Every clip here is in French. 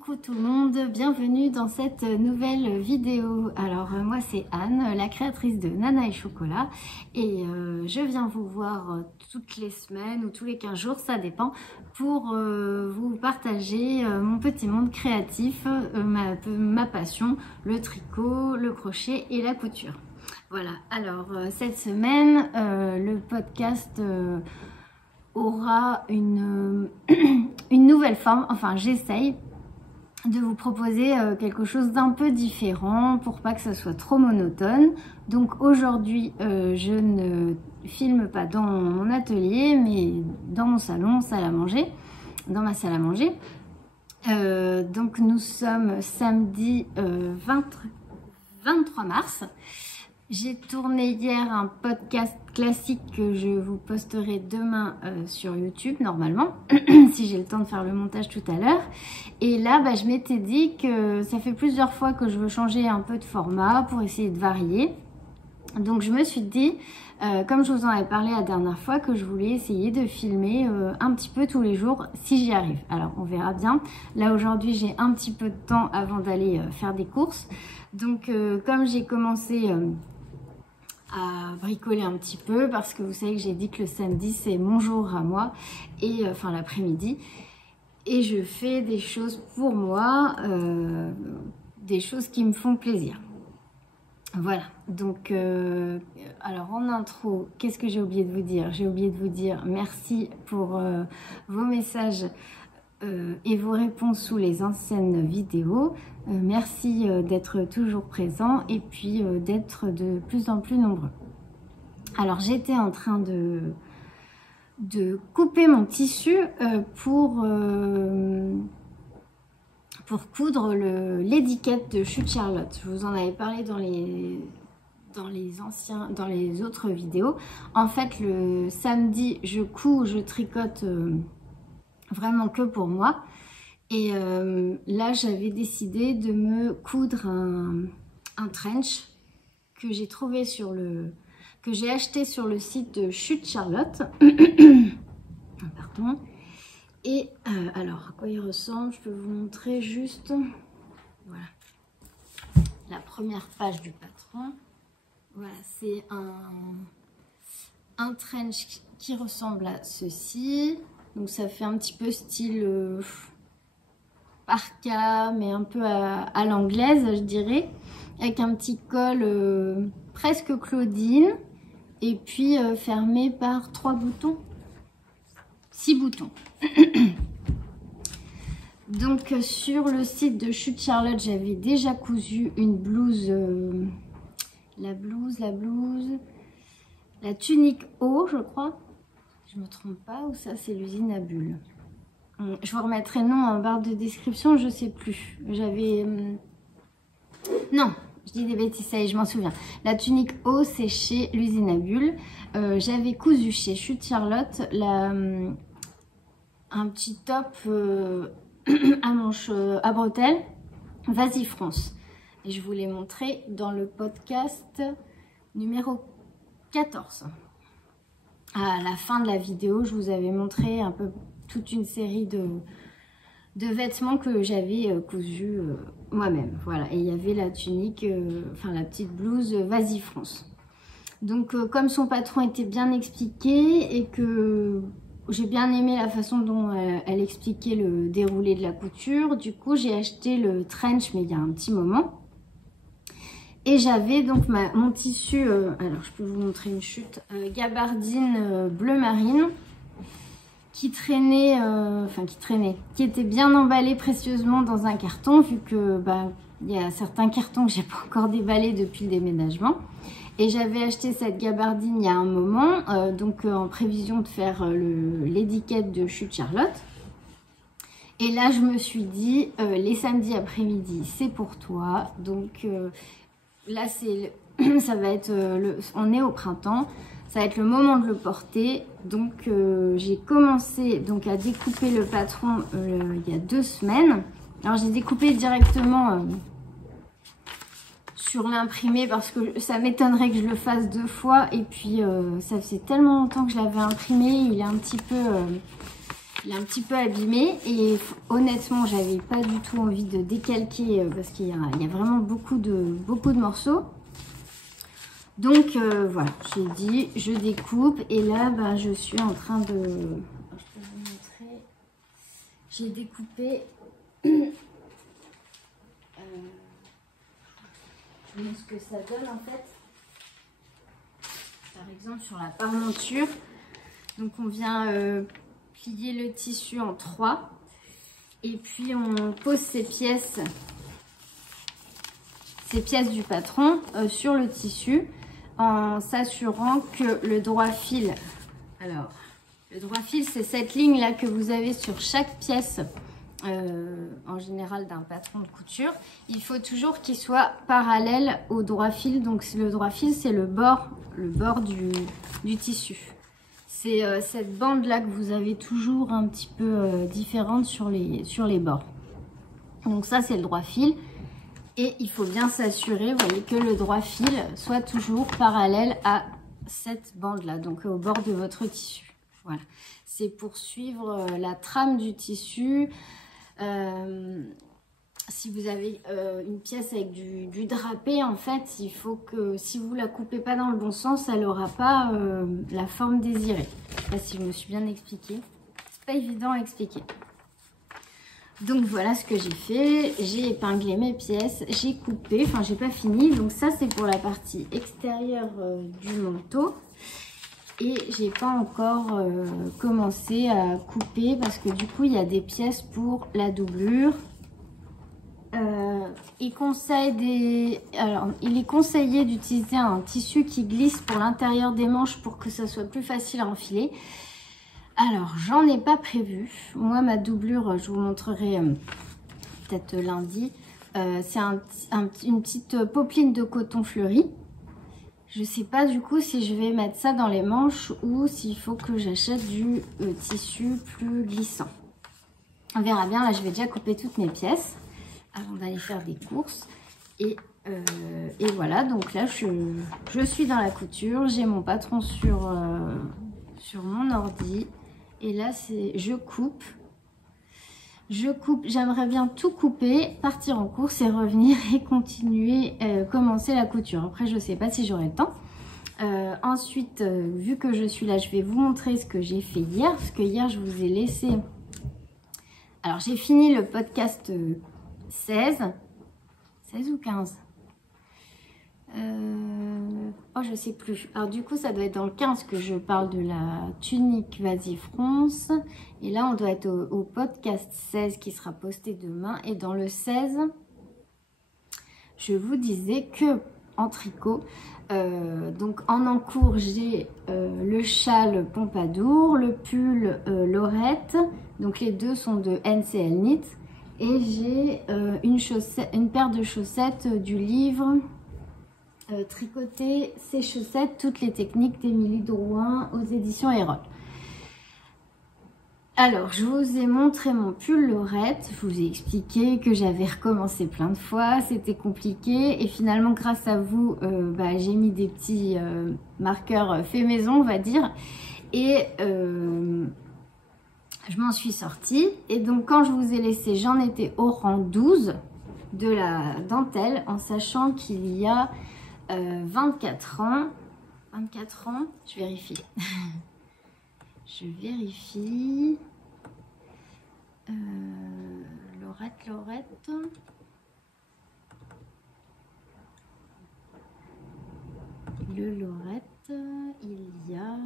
Coucou tout le monde, bienvenue dans cette nouvelle vidéo. Alors moi c'est Anne, la créatrice de Nana et Chocolat et je viens vous voir toutes les semaines ou tous les 15 jours, ça dépend, pour vous partager mon petit monde créatif, ma passion, le tricot, le crochet et la couture. Voilà, alors cette semaine le podcast aura une nouvelle forme, enfin j'essaye de vous proposer quelque chose d'un peu différent pour pas que ça soit trop monotone. Donc aujourd'hui je ne filme pas dans mon atelier mais dans mon salon, salle à manger, dans ma salle à manger. Donc nous sommes samedi 23 mars. J'ai tourné hier un podcast classique que je vous posterai demain sur YouTube normalement, si j'ai le temps de faire le montage tout à l'heure. Et là, je m'étais dit que ça fait plusieurs fois que je veux changer un peu de format pour essayer de varier. Donc je me suis dit, comme je vous en avais parlé la dernière fois, que je voulais essayer de filmer un petit peu tous les jours si j'y arrive. Alors on verra bien. Là aujourd'hui j'ai un petit peu de temps avant d'aller faire des courses. Donc comme j'ai commencé à bricoler un petit peu, parce que vous savez que j'ai dit que le samedi c'est mon jour à moi, et enfin l'après-midi, et je fais des choses pour moi, des choses qui me font plaisir. Voilà, donc alors en intro, qu'est-ce que j'ai oublié de vous dire? J'ai oublié de vous dire merci pour vos messages et vos réponses sous les anciennes vidéos. Merci d'être toujours présent et puis d'être de plus en plus nombreux. Alors j'étais en train de couper mon tissu pour coudre l'étiquette de Chute Charlotte. Je vous en avais parlé dans les autres vidéos. En fait le samedi je tricote vraiment que pour moi. Et là, j'avais décidé de me coudre un trench que j'ai trouvé que j'ai acheté sur le site de Chute Charlotte. Pardon. Et alors, à quoi il ressemble? Je peux vous montrer juste. Voilà. La première page du patron. Voilà, c'est un trench qui ressemble à ceci. Donc ça fait un petit peu style parka, mais un peu à l'anglaise, je dirais, avec un petit col presque Claudine, et puis fermé par 6 boutons. Donc sur le site de Chute Charlotte, j'avais déjà cousu une blouse, la tunique haut, je crois. Je me trompe pas, ou ça c'est l'usine à bulles. Je vous remettrai le nom en barre de description, je sais plus. J'avais... Non, je dis des bêtises, ça y est, je m'en souviens. La tunique haut, c'est chez l'usine à bulles. J'avais cousu chez Chute Charlotte un petit top à manches à bretelles. Vas-y France. Et je vous l'ai montré dans le podcast numéro 14. À la fin de la vidéo, je vous avais montré un peu toute une série de vêtements que j'avais cousus moi-même. Voilà, et il y avait la tunique, enfin la petite blouse Vas-y France. Donc comme son patron était bien expliqué et que j'ai bien aimé la façon dont elle expliquait le déroulé de la couture, du coup j'ai acheté le trench, mais il y a un petit moment. Et j'avais donc mon tissu, alors je peux vous montrer une chute, gabardine bleu marine, qui était bien emballé précieusement dans un carton, vu que il y a certains cartons que j'ai pas encore déballés depuis le déménagement. Et j'avais acheté cette gabardine il y a un moment, donc en prévision de faire l'étiquette de Chute Charlotte. Et là je me suis dit, les samedis après-midi c'est pour toi, donc là ça va être on est au printemps, ça va être le moment de le porter. Donc j'ai commencé à découper le patron il y a 2 semaines. Alors j'ai découpé directement sur l'imprimé parce que ça m'étonnerait que je le fasse 2 fois, et puis ça faisait tellement longtemps que je l'avais imprimé, il est un petit peu il est un petit peu abîmé et honnêtement, j'avais pas du tout envie de décalquer parce qu'il y a vraiment beaucoup de morceaux. Donc voilà, j'ai dit je découpe et là ben, je suis en train de... Je peux vous montrer. J'ai découpé... je vous montre ce que ça donne en fait. Par exemple sur la parmenture. Donc on vient plier le tissu en 3. Et puis on pose ces pièces du patron sur le tissu en s'assurant que le droit fil, alors le droit fil c'est cette ligne là que vous avez sur chaque pièce en général d'un patron de couture, il faut toujours qu'il soit parallèle au droit fil. Donc le droit fil c'est le bord du tissu. C'est cette bande là que vous avez toujours un petit peu différente sur les bords. Donc ça c'est le droit fil. Et il faut bien s'assurer, vous voyez, que le droit fil soit toujours parallèle à cette bande-là, donc au bord de votre tissu. Voilà, c'est pour suivre la trame du tissu. Si vous avez une pièce avec du drapé, en fait, il faut que si vous la coupez pas dans le bon sens, elle n'aura pas la forme désirée. Je sais pas si je me suis bien expliquée. C'est pas évident à expliquer. Donc voilà ce que j'ai fait, j'ai épinglé mes pièces, j'ai coupé, enfin j'ai pas fini, donc ça c'est pour la partie extérieure du manteau. Et j'ai pas encore commencé à couper parce que du coup il y a des pièces pour la doublure. Il est conseillé d'utiliser un tissu qui glisse pour l'intérieur des manches pour que ça soit plus facile à enfiler. Alors, j'en ai pas prévu. Moi, ma doublure, je vous montrerai peut-être lundi. C'est une petite popeline de coton fleuri. Je sais pas du coup si je vais mettre ça dans les manches ou s'il faut que j'achète du tissu plus glissant. On verra bien. Là, je vais déjà couper toutes mes pièces avant d'aller faire des courses. Et voilà, donc là, je suis dans la couture. J'ai mon patron sur mon ordi. Et là, je coupe. J'aimerais bien tout couper, partir en course et revenir et continuer, commencer la couture. Après, je ne sais pas si j'aurai le temps. Ensuite, vu que je suis là, je vais vous montrer ce que j'ai fait hier. Parce que hier, je vous ai laissé... Alors, j'ai fini le podcast 16 ou 15 oh, je sais plus. Alors du coup, ça doit être dans le 15 que je parle de la tunique Vas-y France. Et là, on doit être au podcast 16 qui sera posté demain. Et dans le 16, je vous disais que en tricot, donc en encours, j'ai le châle Pompadour, le pull Lorette. Donc les deux sont de NCL Knit. Et j'ai une paire de chaussettes du livre Tricoter ses chaussettes, toutes les techniques d'Émilie Drouin aux éditions Erol. Alors, je vous ai montré mon pull Lorette. Je vous ai expliqué que j'avais recommencé plein de fois. C'était compliqué. Et finalement, grâce à vous, j'ai mis des petits marqueurs fait maison, on va dire. Et je m'en suis sortie. Et donc, quand je vous ai laissé, j'en étais au rang 12 de la dentelle, en sachant qu'il y a 24 ans, je vérifie. Je vérifie. Lorette. Le Lorette, il y a...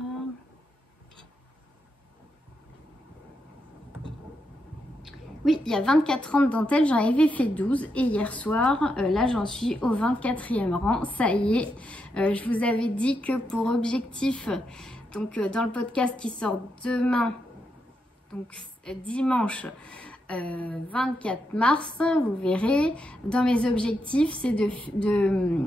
Oui, il y a 24 ans de dentelle, j'en avais fait 12 et hier soir, là j'en suis au 24e rang, ça y est. Je vous avais dit que pour objectif, donc dans le podcast qui sort demain, donc dimanche 24 mars, vous verrez, dans mes objectifs, c'est de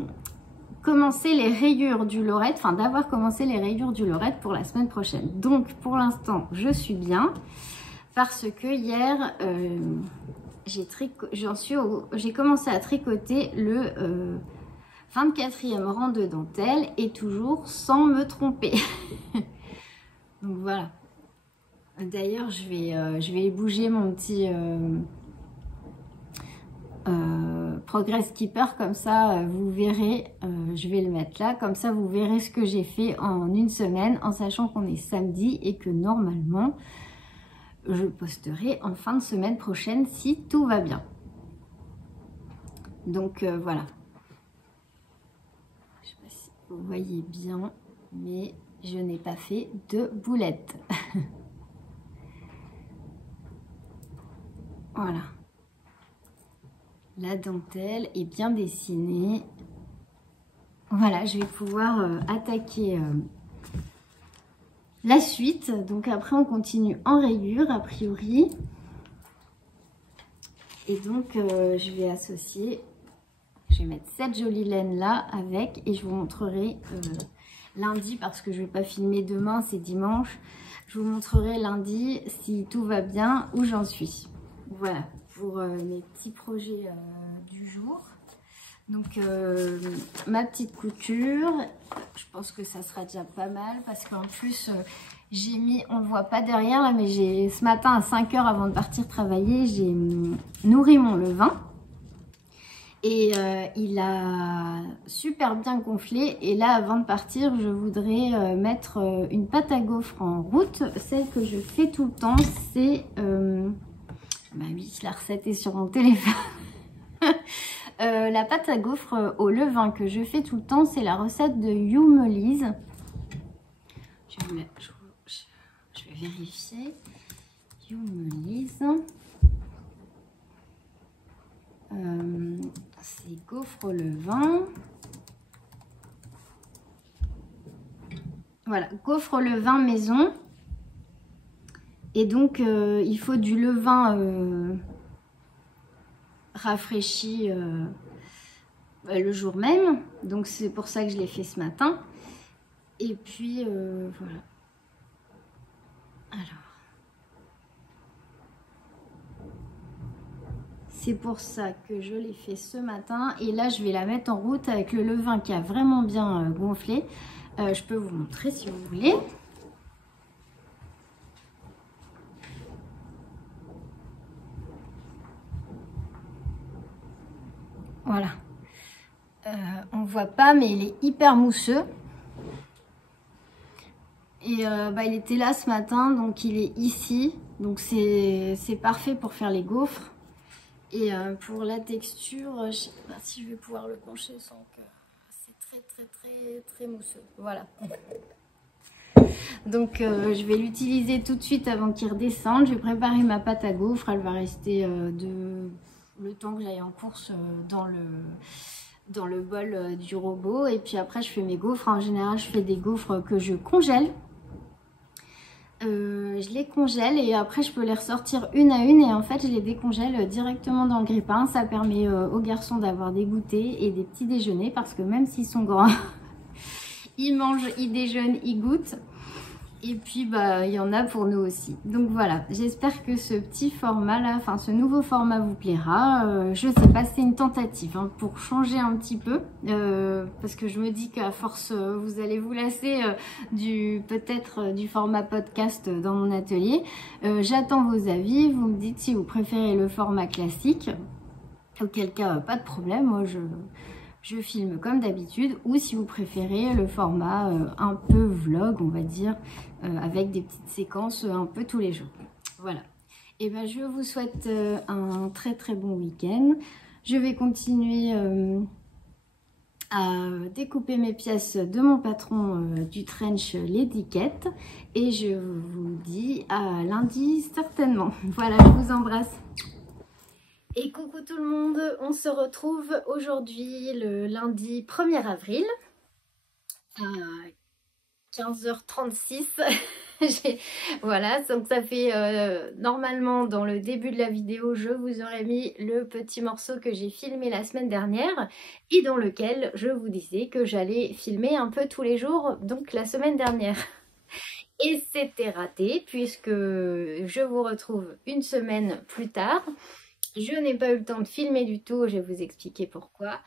commencer les rayures du Lorette, enfin d'avoir commencé les rayures du Lorette pour la semaine prochaine. Donc pour l'instant, je suis bien. Parce que hier, j'ai commencé à tricoter le 24e rang de dentelle et toujours sans me tromper. Donc voilà. D'ailleurs, je vais bouger mon petit Progress Keeper, comme ça vous verrez, je vais le mettre là, comme ça vous verrez ce que j'ai fait en une semaine, en sachant qu'on est samedi et que normalement je posterai en fin de semaine prochaine si tout va bien. Donc voilà. Je sais pas si vous voyez bien, mais je n'ai pas fait de boulettes. Voilà. La dentelle est bien dessinée. Voilà, je vais pouvoir attaquer la suite. Donc après, on continue en rayure, a priori. Et donc, je vais associer... Je vais mettre cette jolie laine là avec et je vous montrerai lundi, parce que je ne vais pas filmer demain, c'est dimanche. Je vous montrerai lundi si tout va bien, où j'en suis. Voilà pour mes petits projets du jour. Donc ma petite couture, je pense que ça sera déjà pas mal, parce qu'en plus j'ai mis, on ne voit pas derrière là, mais j'ai ce matin à 5 h avant de partir travailler, j'ai nourri mon levain. Et il a super bien gonflé. Et là, avant de partir, je voudrais mettre une pâte à gaufres en route. Celle que je fais tout le temps, c'est... bah oui, la recette est sur mon téléphone. La pâte à gaufres au levain que je fais tout le temps, c'est la recette de Youmelise. Je vais vérifier. Youmelise. C'est gaufres au levain. Voilà, gaufres au levain maison. Et donc, il faut du levain rafraîchi le jour même. Donc, c'est pour ça que je l'ai fait ce matin. Et puis, voilà. Alors. C'est pour ça que je l'ai fait ce matin. Et là, je vais la mettre en route avec le levain qui a vraiment bien gonflé. Je peux vous montrer si vous voulez. Voilà. On voit pas, mais il est hyper mousseux. Et bah, il était là ce matin, donc il est ici. Donc c'est parfait pour faire les gaufres. Et pour la texture, je sais pas si je vais pouvoir le pencher sans que... C'est très mousseux. Voilà. Donc je vais l'utiliser tout de suite avant qu'il redescende. Je vais préparer ma pâte à gaufres. Elle va rester le temps que j'aille en course dans le bol du robot. Et puis après, je fais mes gaufres. En général, je fais des gaufres que je congèle. Je les congèle et après je peux les ressortir une à une, et en fait je les décongèle directement dans le grille-pain. Ça permet aux garçons d'avoir des goûters et des petits déjeuners, parce que même s'ils sont grands, ils mangent, ils déjeunent, ils goûtent. Et puis bah il y en a pour nous aussi. Donc voilà, j'espère que ce petit format là, enfin ce nouveau format vous plaira. Je sais pas, c'est une tentative hein, pour changer un petit peu, parce que je me dis qu'à force vous allez vous lasser peut-être du format podcast dans mon atelier. J'attends vos avis, vous me dites si vous préférez le format classique, auquel cas pas de problème, moi je filme comme d'habitude, ou si vous préférez le format un peu vlog, on va dire, avec des petites séquences un peu tous les jours. Voilà. Et ben je vous souhaite un très bon week-end. Je vais continuer à découper mes pièces de mon patron du trench l'étiquette, et je vous dis à lundi certainement. Voilà, je vous embrasse. Et coucou tout le monde, on se retrouve aujourd'hui le lundi 1er avril à 15h36. Voilà, donc ça fait normalement dans le début de la vidéo, je vous aurais mis le petit morceau que j'ai filmé la semaine dernière et dans lequel je vous disais que j'allais filmer un peu tous les jours, donc la semaine dernière. Et c'était raté puisque je vous retrouve une semaine plus tard. Je n'ai pas eu le temps de filmer du tout, je vais vous expliquer pourquoi.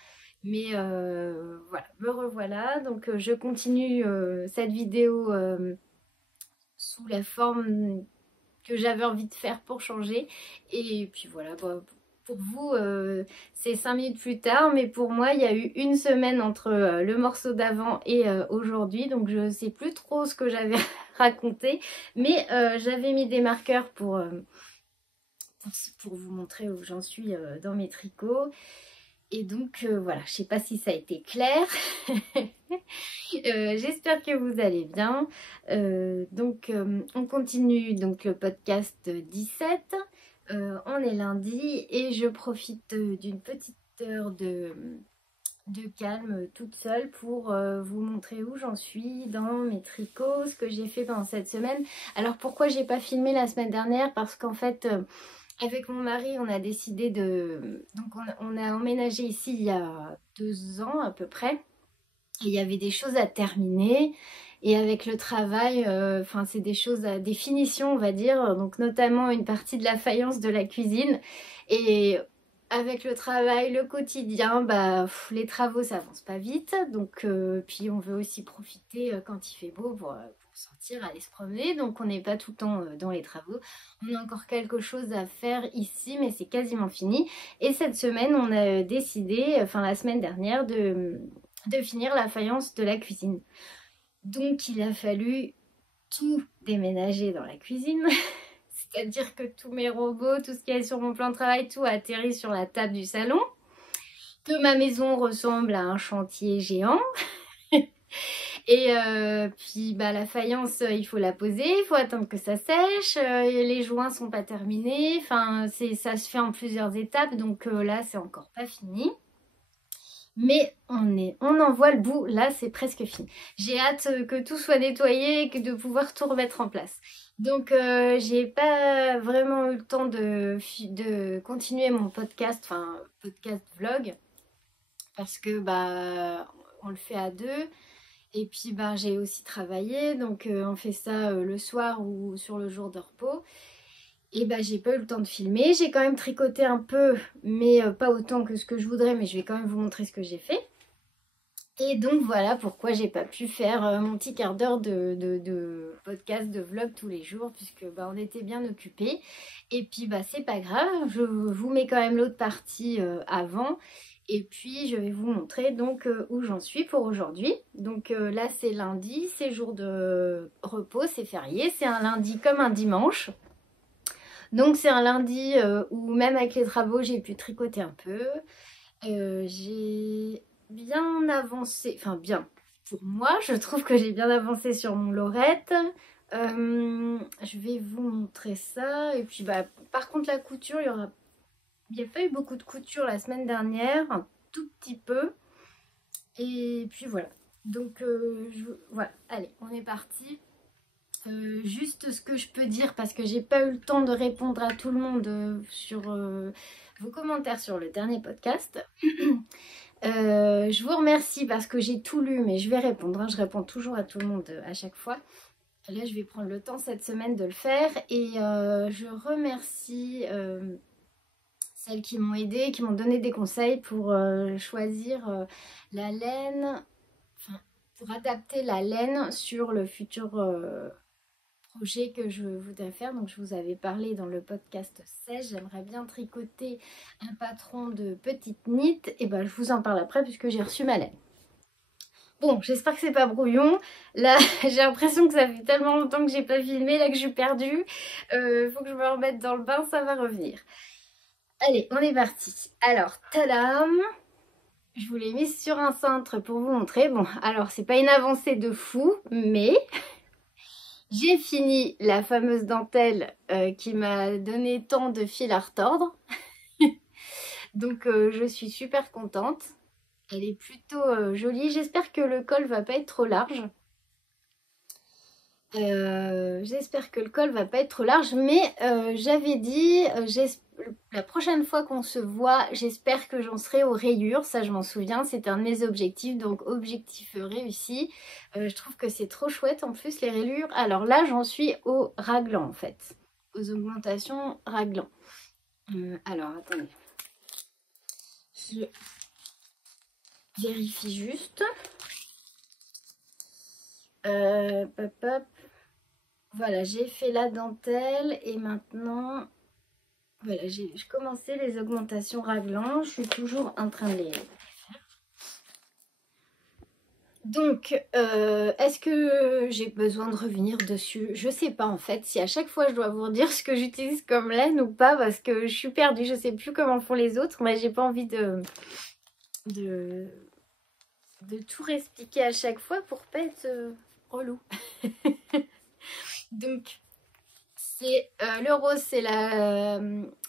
Mais voilà, me revoilà. Donc je continue cette vidéo sous la forme que j'avais envie de faire pour changer. Et puis voilà, bah, pour vous, c'est 5 minutes plus tard, mais pour moi, il y a eu une semaine entre le morceau d'avant et aujourd'hui, donc je ne sais plus trop ce que j'avais raconté, mais j'avais mis des marqueurs pour vous montrer où j'en suis dans mes tricots. Et donc voilà, je sais pas si ça a été clair. J'espère que vous allez bien. On continue donc le podcast 17. On est lundi et je profite d'une petite heure de calme toute seule pour vous montrer où j'en suis dans mes tricots, ce que j'ai fait pendant cette semaine. Alors pourquoi j'ai pas filmé la semaine dernière? Parce qu'en fait... avec mon mari, on a décidé de... Donc on a emménagé ici il y a 2 ans à peu près. Et il y avait des choses à terminer. Et avec le travail, enfin c'est des choses à des finitions on va dire. Donc notamment une partie de la faïence de la cuisine. Et avec le travail, le quotidien, bah, les travaux ça avance pas vite. Donc puis on veut aussi profiter quand il fait beau pour sortir, aller se promener. Donc on n'est pas tout le temps dans les travaux. On a encore quelque chose à faire ici, mais c'est quasiment fini. Et cette semaine, on a décidé, enfin la semaine dernière, de finir la faïence de la cuisine. Donc il a fallu tout déménager dans la cuisine. C'est-à-dire que tous mes robots, tout ce qui est sur mon plan de travail, tout a atterri sur la table du salon. Que ma maison ressemble à un chantier géant. Et puis bah, la faïence, il faut la poser, il faut attendre que ça sèche, les joints sont pas terminés, enfin ça se fait en plusieurs étapes, donc là c'est encore pas fini. Mais on en voit le bout, là c'est presque fini. J'ai hâte que tout soit nettoyé et que de pouvoir tout remettre en place. Donc j'ai pas vraiment eu le temps de continuer mon podcast, enfin podcast vlog, parce que bah on le fait à deux. Et puis ben, j'ai aussi travaillé, donc on fait ça le soir ou sur le jour de repos. Et ben, j'ai pas eu le temps de filmer. J'ai quand même tricoté un peu, mais pas autant que ce que je voudrais, mais je vais quand même vous montrer ce que j'ai fait. Et donc voilà pourquoi j'ai pas pu faire mon petit quart d'heure de podcast, de vlog tous les jours, puisque bah, on était bien occupés. Et puis bah c'est pas grave, je vous mets quand même l'autre partie avant. Et puis je vais vous montrer donc où j'en suis pour aujourd'hui. Donc là c'est lundi, c'est jour de repos, c'est férié, c'est un lundi comme un dimanche. Donc c'est un lundi où même avec les travaux j'ai pu tricoter un peu. J'ai bien avancé, enfin bien, pour moi je trouve que j'ai bien avancé sur mon lorette. Je vais vous montrer ça. Et puis bah par contre la couture, il n'y a pas eu beaucoup de couture la semaine dernière, un tout petit peu. Et puis voilà. Donc voilà, allez, on est parti. Juste ce que je peux dire, parce que j'ai pas eu le temps de répondre à tout le monde sur vos commentaires sur le dernier podcast. Je vous remercie parce que j'ai tout lu, mais je vais répondre. Hein, je réponds toujours à tout le monde à chaque fois. Là, je vais prendre le temps cette semaine de le faire. Et je remercie celles qui m'ont aidé, qui m'ont donné des conseils pour choisir la laine, enfin, pour adapter la laine sur le futur projet que je voudrais faire. Donc je vous avais parlé dans le podcast 16, j'aimerais bien tricoter un patron de petite knit. Et ben je vous en parle après puisque j'ai reçu ma laine. Bon, j'espère que c'est pas brouillon. Là, j'ai l'impression que ça fait tellement longtemps que j'ai pas filmé, là que je suis perdue. Faut que je me remette dans le bain, ça va revenir. Allez, on est parti. Alors, tadam! Je vous l'ai mise sur un cintre pour vous montrer. Bon, alors c'est pas une avancée de fou, mais j'ai fini la fameuse dentelle qui m'a donné tant de fil à retordre. Donc je suis super contente. Elle est plutôt jolie. J'espère que le col va pas être trop large. J'espère que le col va pas être trop large, mais j'avais dit la prochaine fois qu'on se voit, j'espère que j'en serai aux rayures. Ça je m'en souviens, c'est un de mes objectifs, donc objectif réussi. Je trouve que c'est trop chouette en plus les rayures. Alors là j'en suis au raglan en fait, aux augmentations raglan. Alors attendez, je vérifie juste. Hop, hop. Voilà, j'ai fait la dentelle et maintenant, voilà, j'ai commencé les augmentations raglan. Je suis toujours en train de les faire. Donc, est-ce que j'ai besoin de revenir dessus? Je sais pas en fait si à chaque fois je dois vous redire ce que j'utilise comme laine ou pas parce que je suis perdue, je sais plus comment font les autres, mais j'ai pas envie de, de tout réexpliquer à chaque fois pour pas être relou. Donc, c'est le rose, c'est la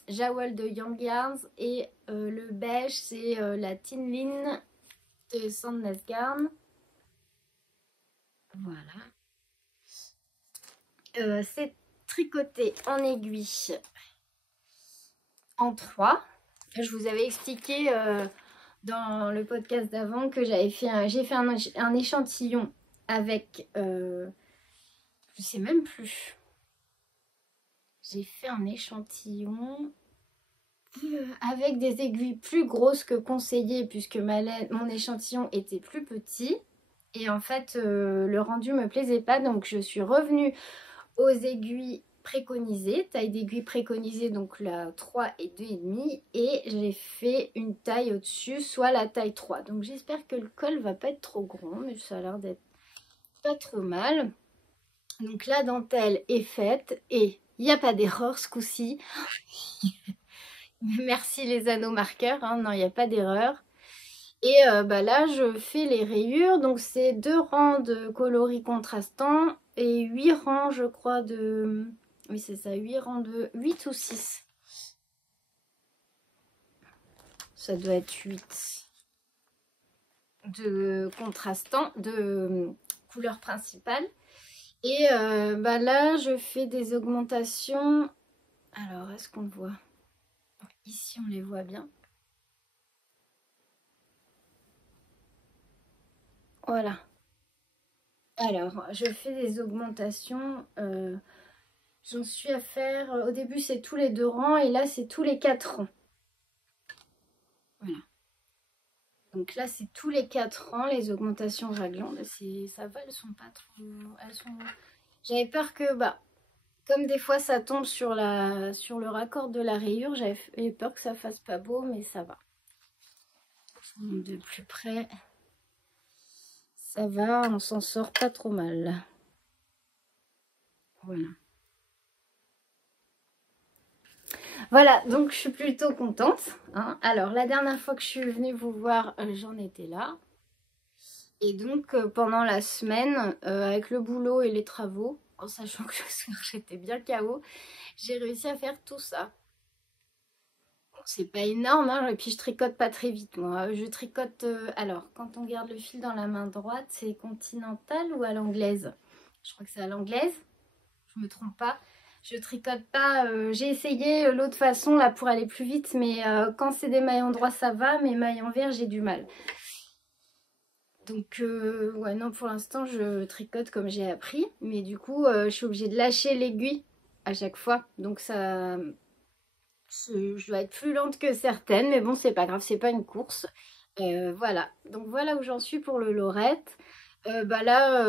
Jawol de Young Yarns et le beige, c'est la Tin Line de Sandnes Garn. Voilà. C'est tricoté en aiguille en 3. Je vous avais expliqué dans le podcast d'avant que j'ai fait un échantillon avec, je sais même plus, j'ai fait un échantillon avec des aiguilles plus grosses que conseillé puisque mon échantillon était plus petit. Et en fait, le rendu me plaisait pas, donc je suis revenue aux aiguilles préconisées, taille d'aiguille préconisée, donc la 3 et 2,5, et j'ai fait une taille au-dessus, soit la taille 3. Donc j'espère que le col va pas être trop grand, mais ça a l'air d'être pas trop mal. Donc la dentelle est faite et il n'y a pas d'erreur ce coup-ci. Merci les anneaux marqueurs, hein, non, il n'y a pas d'erreur. Et bah là, je fais les rayures. Donc, c'est 2 rangs de coloris contrastants et 8 rangs, je crois, de... Oui, c'est ça, 8 rangs de... 8 ou 6. Ça doit être 8 de contrastants, de couleurs principales. Et bah là, je fais des augmentations. Alors, est-ce qu'on le voit? Ici, on les voit bien. Voilà. Alors, je fais des augmentations. J'en suis à faire, au début c'est tous les 2 rangs et là c'est tous les 4 rangs. Voilà. Donc là c'est tous les 4 rangs les augmentations raglan. Ça va, elles sont pas trop... J'avais peur que, bah, comme des fois ça tombe sur le raccord de la rayure, j'avais peur que ça fasse pas beau, mais ça va. De plus près, ça va, on s'en sort pas trop mal. Voilà. Voilà, donc je suis plutôt contente. Hein. Alors, la dernière fois que je suis venue vous voir, j'en étais là. Et donc, pendant la semaine, avec le boulot et les travaux, en sachant que le soir j'étais bien KO, j'ai réussi à faire tout ça. Bon, c'est pas énorme, hein, et puis je tricote pas très vite, moi. Je tricote... alors, quand on garde le fil dans la main droite, c'est continental ou à l'anglaise? Je crois que c'est à l'anglaise. Je me trompe pas. Je tricote pas, j'ai essayé l'autre façon là pour aller plus vite, mais quand c'est des mailles en droit ça va, mais mailles en vert j'ai du mal. Donc ouais non, pour l'instant je tricote comme j'ai appris, mais du coup je suis obligée de lâcher l'aiguille à chaque fois, donc ça, je dois être plus lente que certaines, mais bon c'est pas grave, c'est pas une course. Voilà, donc voilà où j'en suis pour le lorette. Bah là,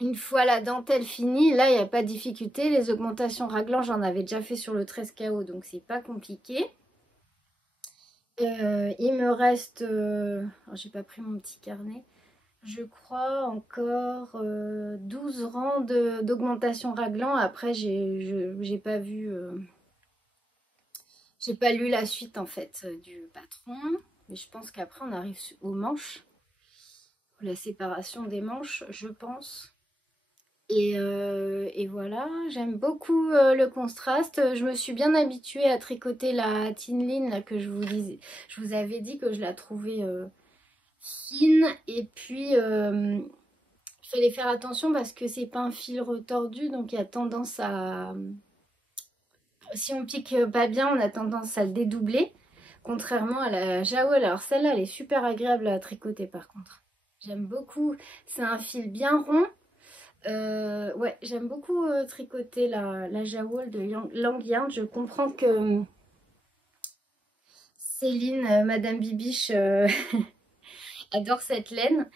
une fois la dentelle finie, là, il n'y a pas de difficulté. Les augmentations raglan, j'en avais déjà fait sur le 13 KO, donc c'est pas compliqué. Il me reste... j'ai pas pris mon petit carnet. Je crois encore 12 rangs d'augmentation raglan. Après, j'ai pas vu... j'ai pas lu la suite, en fait, du patron. Mais je pense qu'après, on arrive aux manches. La séparation des manches, je pense. Et voilà, j'aime beaucoup le contraste. Je me suis bien habituée à tricoter la Tin Line là, que je vous avais dit que je la trouvais fine. Et puis, il fallait faire attention parce que c'est pas un fil retordu, donc il y a tendance à... Si on pique pas bien, on a tendance à le dédoubler. Contrairement à la Jawol. Alors celle-là, elle est super agréable à tricoter par contre. J'aime beaucoup. C'est un fil bien rond. Ouais, j'aime beaucoup tricoter la Jawol de Langyard. Je comprends que Céline, Madame Bibiche, adore cette laine.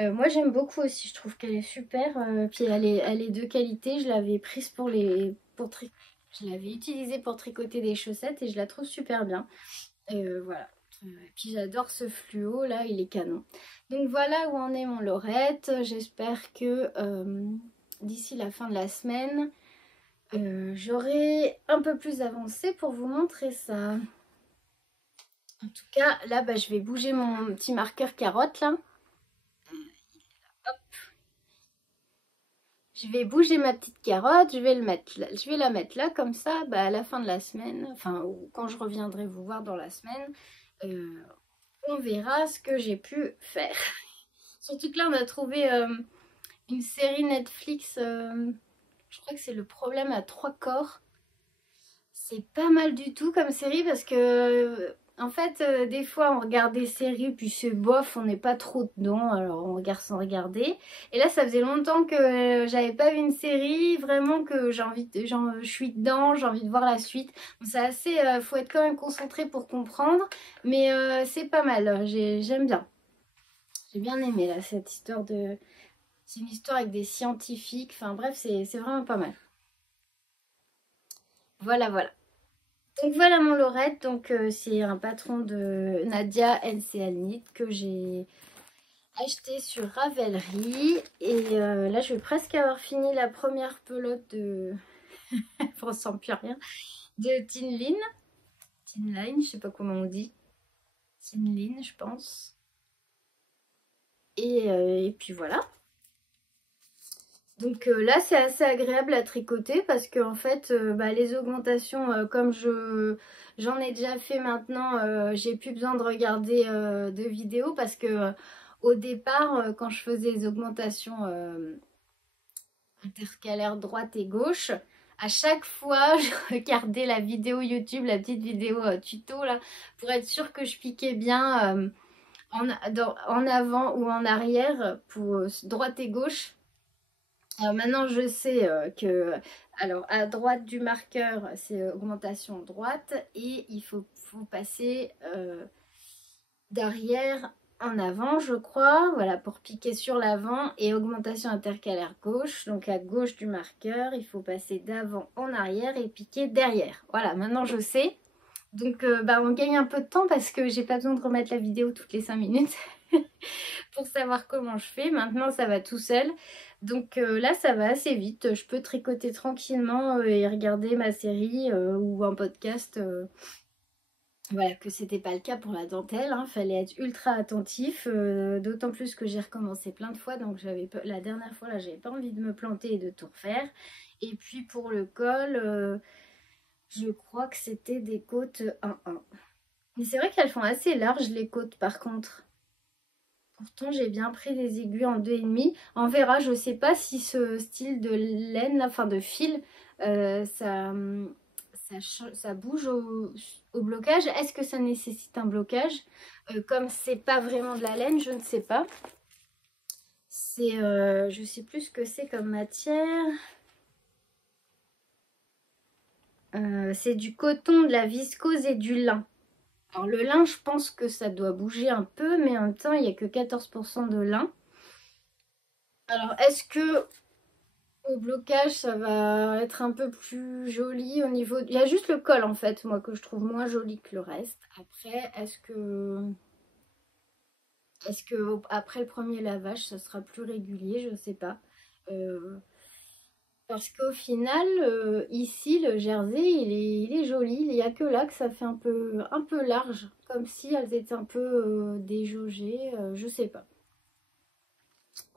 Moi j'aime beaucoup aussi, je trouve qu'elle est super. Puis elle est de qualité. Je l'avais prise je l'avais utilisée pour tricoter des chaussettes et je la trouve super bien. Voilà. Puis j'adore ce fluo là, il est canon. Donc voilà où en est mon Laurette. J'espère que d'ici la fin de la semaine, j'aurai un peu plus avancé pour vous montrer ça. En tout cas, là, bah, je vais bouger mon petit marqueur carotte là. Hop. Je vais bouger ma petite carotte, je vais la mettre là comme ça, bah, à la fin de la semaine, enfin ou quand je reviendrai vous voir dans la semaine, on verra ce que j'ai pu faire. Surtout que là, on a trouvé une série Netflix, je crois que c'est Le Problème à 3 corps. C'est pas mal du tout comme série parce que, en fait, des fois on regarde des séries puis c'est bof, on n'est pas trop dedans, alors on regarde sans regarder. Et là, ça faisait longtemps que j'avais pas vu une série, vraiment que je suis dedans, j'ai envie de voir la suite. Bon, c'est assez, faut être quand même concentré pour comprendre, mais c'est pas mal, j'aime bien. J'ai bien aimé là cette histoire de... C'est une histoire avec des scientifiques, enfin bref, c'est vraiment pas mal. Voilà, voilà. Donc voilà mon Laurette, donc c'est un patron de Nadia NCL Knit que j'ai acheté sur Ravelry. Et là je vais presque avoir fini la première pelote de... Je ressens plus rien. De Tinline. Tinline, je sais pas comment on dit. Tinline, je pense. Et puis voilà. Donc là c'est assez agréable à tricoter parce que en fait bah, les augmentations comme j'en ai déjà fait maintenant, j'ai plus besoin de regarder de vidéos parce que au départ quand je faisais les augmentations intercalaires droite et gauche, à chaque fois je regardais la vidéo YouTube, la petite vidéo tuto là pour être sûre que je piquais bien en avant ou en arrière pour droite et gauche. Alors maintenant, je sais que alors à droite du marqueur, c'est augmentation droite et faut passer d'arrière en avant, je crois, voilà, pour piquer sur l'avant et augmentation intercalaire gauche. Donc à gauche du marqueur, il faut passer d'avant en arrière et piquer derrière. Voilà, maintenant je sais. Donc bah, on gagne un peu de temps parce que j'ai pas besoin de remettre la vidéo toutes les 5 minutes pour savoir comment je fais. Maintenant, ça va tout seul. Donc là, ça va assez vite. Je peux tricoter tranquillement et regarder ma série ou un podcast. Voilà, que c'était pas le cas pour la dentelle. Hein. Fallait être ultra attentif. D'autant plus que j'ai recommencé plein de fois. Donc la dernière fois, là, j'avais pas envie de me planter et de tout refaire. Et puis pour le col, je crois que c'était des côtes 1-1. Mais c'est vrai qu'elles font assez larges les côtes par contre. Pourtant, j'ai bien pris des aiguilles en 2,5. On verra, je sais pas si ce style de laine, là, enfin de fil, ça bouge au blocage. Est-ce que ça nécessite un blocage? Comme c'est pas vraiment de la laine, je ne sais pas. C'est, je sais plus ce que c'est comme matière. C'est du coton, de la viscose et du lin. Alors le lin, je pense que ça doit bouger un peu, mais en même temps, il n'y a que 14% de lin. Alors, est-ce que au blocage, ça va être un peu plus joli au niveau... Il y a juste le col, en fait, moi, que je trouve moins joli que le reste. Après, est-ce que après le premier lavage, ça sera plus régulier? Je sais pas. Euh, Parce qu'au final, ici, le jersey, il est joli. Il n'y a que là que ça fait un peu large. Comme si elles étaient un peu déjaugées. Je sais pas.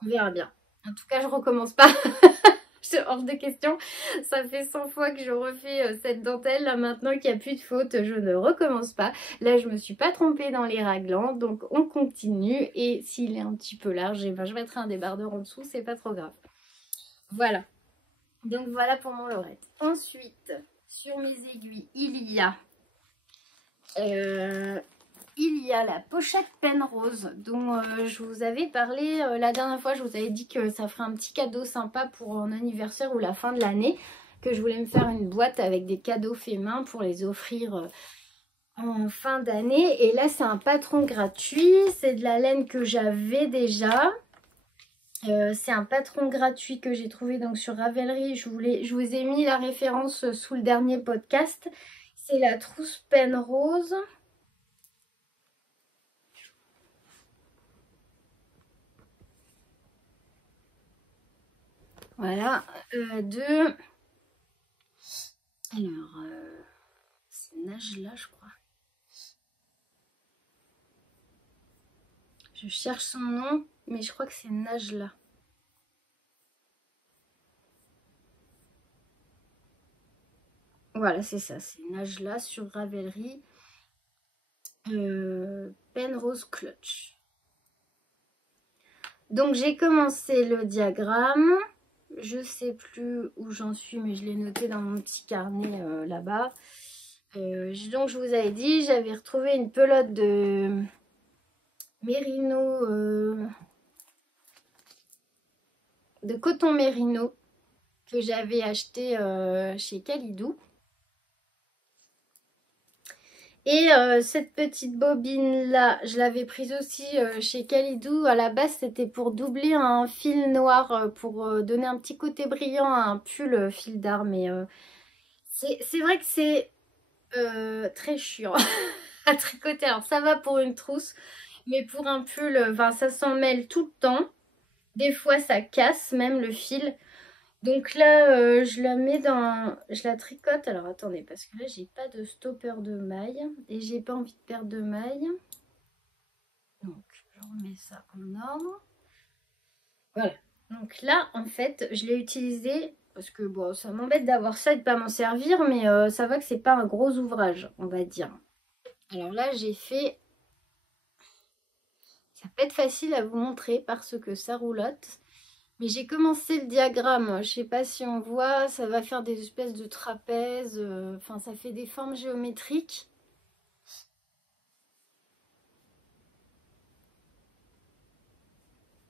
On verra bien. En tout cas, je recommence pas. C'est hors de question. Ça fait 100 fois que je refais cette dentelle. Là, maintenant qu'il n'y a plus de faute, je ne recommence pas. Là, je me suis pas trompée dans les raglans. Donc, on continue. Et s'il est un petit peu large, eh ben, je mettrai un débardeur en dessous. C'est pas trop grave. Voilà. Donc, voilà pour mon Laurette. Ensuite, sur mes aiguilles, il y a la pochette Penrose dont je vous avais parlé la dernière fois. Je vous avais dit que ça ferait un petit cadeau sympa pour un anniversaire ou la fin de l'année. Que je voulais me faire une boîte avec des cadeaux faits main pour les offrir en fin d'année. Et là, c'est un patron gratuit. C'est de la laine que j'avais déjà. C'est un patron gratuit que j'ai trouvé donc sur Ravelry. Je vous ai mis la référence sous le dernier podcast. C'est la trousse Penrose. Voilà, alors, c'est Najla, je crois. Je cherche son nom, mais je crois que c'est Najla. Voilà, c'est ça, c'est Najla sur Ravelry. Penrose Clutch. Donc j'ai commencé le diagramme. Je sais plus où j'en suis, mais je l'ai noté dans mon petit carnet là-bas. Donc je vous avais dit, j'avais retrouvé une pelote de mérino, de coton mérino que j'avais acheté chez Kalidou. Et cette petite bobine là, je l'avais prise aussi chez Kalidou. À la base, c'était pour doubler un fil noir, pour donner un petit côté brillant à un pull fil d'art. Mais c'est vrai que c'est très chiant à tricoter. Alors ça va pour une trousse, mais pour un pull, ça s'en mêle tout le temps. Des fois, ça casse même le fil. Donc là, je la mets dans... Je la tricote. Alors attendez, parce que là, j'ai pas de stopper de maille. Et j'ai pas envie de perdre de maille. Donc, je remets ça en ordre. Voilà. Donc là, en fait, je l'ai utilisé... Parce que bon, ça m'embête d'avoir ça et de pas m'en servir. Mais ça va que c'est pas un gros ouvrage, on va dire. Alors là, j'ai fait... Ça peut être facile à vous montrer parce que ça roulotte. Mais j'ai commencé le diagramme, je sais pas si on voit, ça va faire des espèces de trapèzes, enfin ça fait des formes géométriques.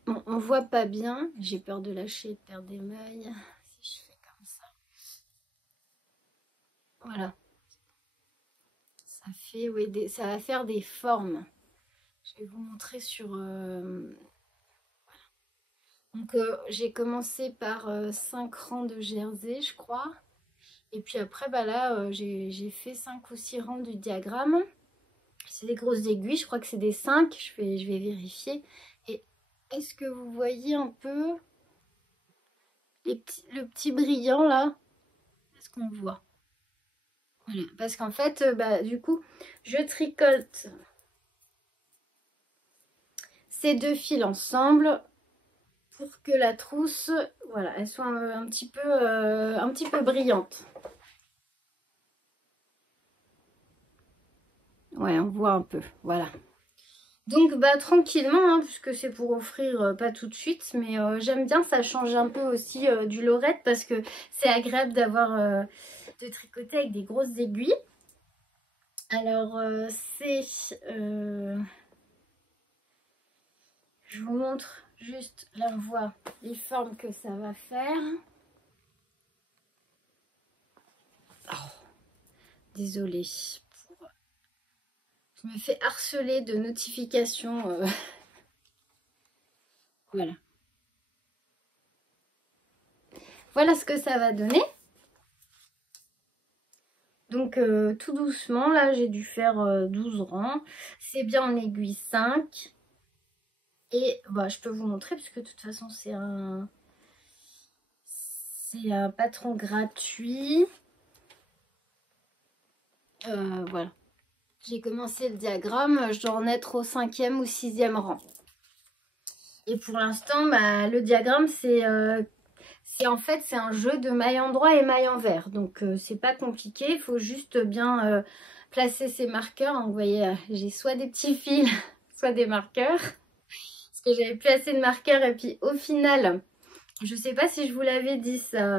Bon, on voit pas bien, j'ai peur de lâcher et de perdre des mailles, si je fais comme ça. Voilà. Ça fait, oui, ça va faire des formes. Je vais vous montrer sur... Donc j'ai commencé par 5 rangs de jersey, je crois. Et puis après, bah là, j'ai fait 5 ou 6 rangs du diagramme. C'est des grosses aiguilles, je crois que c'est des 5. Je vais vérifier. Et est-ce que vous voyez un peu le petit brillant là? Est-ce qu'on voit? Voilà. Parce qu'en fait, du coup, je tricote ces deux fils ensemble pour que la trousse, voilà, elle soit un petit peu brillante. Ouais, on voit un peu, voilà. Donc tranquillement, hein, puisque c'est pour offrir pas tout de suite, mais j'aime bien, ça change un peu aussi du lorette parce que c'est agréable d'avoir de tricoter avec des grosses aiguilles. Alors je vous montre juste, là on voit les formes que ça va faire. Oh, désolée. Je me fais harceler de notifications. Voilà. Voilà ce que ça va donner. Donc tout doucement, là j'ai dû faire 12 rangs. C'est bien en aiguille 5. Et je peux vous montrer puisque de toute façon c'est un patron gratuit. Voilà. J'ai commencé le diagramme, je dois en être au 5e ou 6e rang. Et pour l'instant, le diagramme c'est en fait c'est un jeu de maille endroit et maille envers. Donc c'est pas compliqué, il faut juste bien placer ses marqueurs. Donc, vous voyez, j'ai soit des petits fils, soit des marqueurs. Parce que j'avais plus assez de marqueurs et puis au final, je sais pas si je vous l'avais dit ça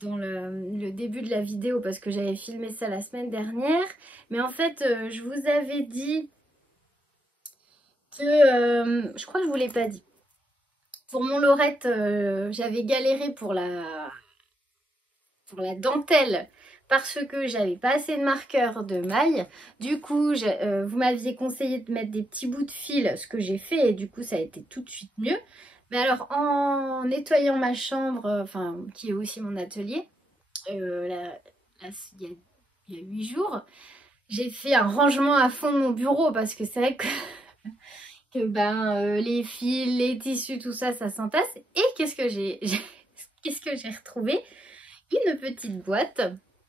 dans le début de la vidéo parce que j'avais filmé ça la semaine dernière. Mais en fait, je vous avais dit que... je crois que je vous l'ai pas dit. Pour mon lorette, j'avais galéré pour la dentelle parce que j'avais pas assez de marqueurs de maille. Du coup, vous m'aviez conseillé de mettre des petits bouts de fil, ce que j'ai fait et du coup ça a été tout de suite mieux. Mais alors, en nettoyant ma chambre, enfin, qui est aussi mon atelier, il y a 8 jours, j'ai fait un rangement à fond de mon bureau parce que c'est vrai que les fils, les tissus, tout ça, ça s'entasse. Et qu'est-ce que qu'est-ce que j'ai retrouvé? Une petite boîte.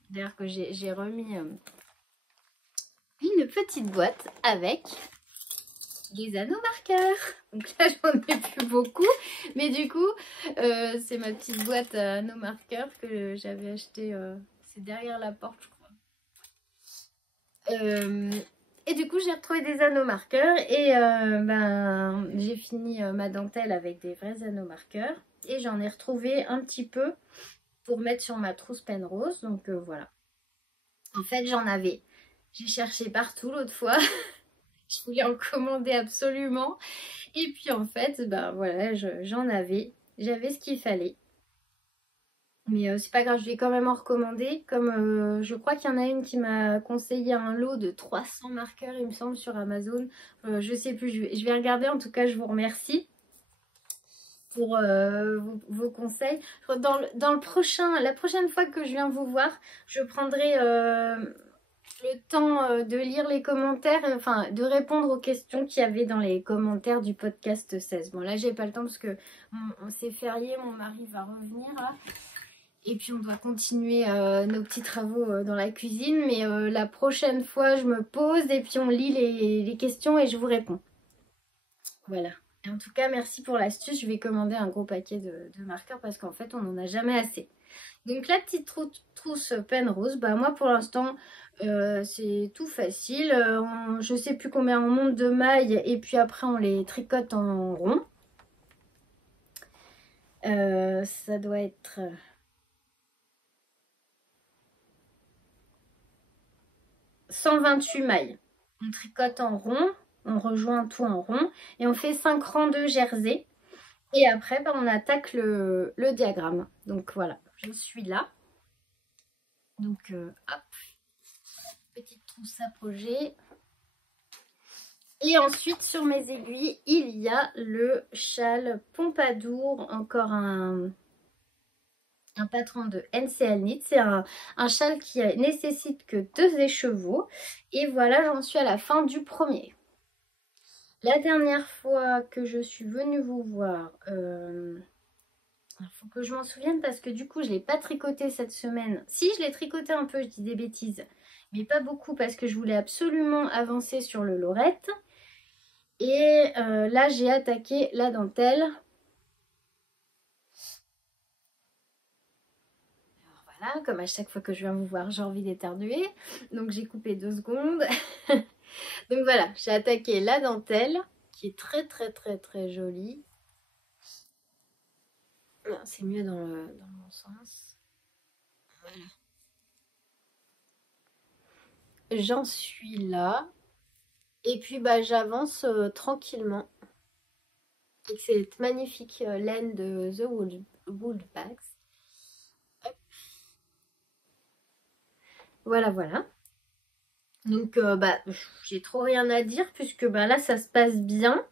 D'ailleurs que j'ai remis une petite boîte avec des anneaux marqueurs. Donc là, j'en ai plus beaucoup. Mais du coup, c'est ma petite boîte à anneaux marqueurs que j'avais acheté. C'est derrière la porte, je crois. Et du coup, j'ai retrouvé des anneaux marqueurs. Et j'ai fini ma dentelle avec des vrais anneaux marqueurs. Et j'en ai retrouvé un petit peu pour mettre sur ma trousse Penrose. Donc voilà. En fait, j'ai cherché partout l'autre fois. Je voulais en commander absolument. Et puis en fait, voilà, j'avais ce qu'il fallait. Mais c'est pas grave, je vais quand même en recommander. Comme je crois qu'il y en a une qui m'a conseillé un lot de 300 marqueurs, il me semble, sur Amazon. Je sais plus, je vais regarder. En tout cas, je vous remercie pour vos conseils. Dans la prochaine fois que je viens vous voir, je prendrai le temps de lire les commentaires, enfin de répondre aux questions qu'il y avait dans les commentaires du podcast 16. Bon là j'ai pas le temps parce que c'est férié, mon mari va revenir là. Et puis on doit continuer nos petits travaux dans la cuisine. Mais la prochaine fois je me pose et puis on lit les questions et je vous réponds. Voilà. Et en tout cas merci pour l'astuce, je vais commander un gros paquet de marqueurs parce qu'en fait on n'en a jamais assez. Donc la petite trousse Penrose, moi pour l'instant c'est tout facile. Je sais plus combien on monte de mailles et puis après on les tricote en rond. Ça doit être 128 mailles. On tricote en rond, on rejoint tout en rond et on fait 5 rangs de jersey. Et après on attaque le diagramme. Donc voilà, je suis là. Donc hop, petite trousse à projet. Et ensuite sur mes aiguilles, il y a le châle Pompadour, encore un patron de NCL Knit. C'est un châle qui nécessite que 2 écheveaux. Et voilà, j'en suis à la fin du premier. La dernière fois que je suis venue vous voir, il faut que je m'en souvienne parce que du coup je ne l'ai pas tricoté cette semaine. Si, je l'ai tricoté un peu, je dis des bêtises, mais pas beaucoup parce que je voulais absolument avancer sur le lorette. Et là j'ai attaqué la dentelle. Alors voilà, comme à chaque fois que je viens vous voir j'ai envie d'éternuer, donc j'ai coupé 2 secondes. Donc voilà, j'ai attaqué la dentelle qui est très très très très jolie. C'est mieux dans le bon sens. Voilà. J'en suis là. Et puis j'avance tranquillement avec cette magnifique laine de The Woolpacks. Voilà, voilà. Donc j'ai trop rien à dire puisque là ça se passe bien.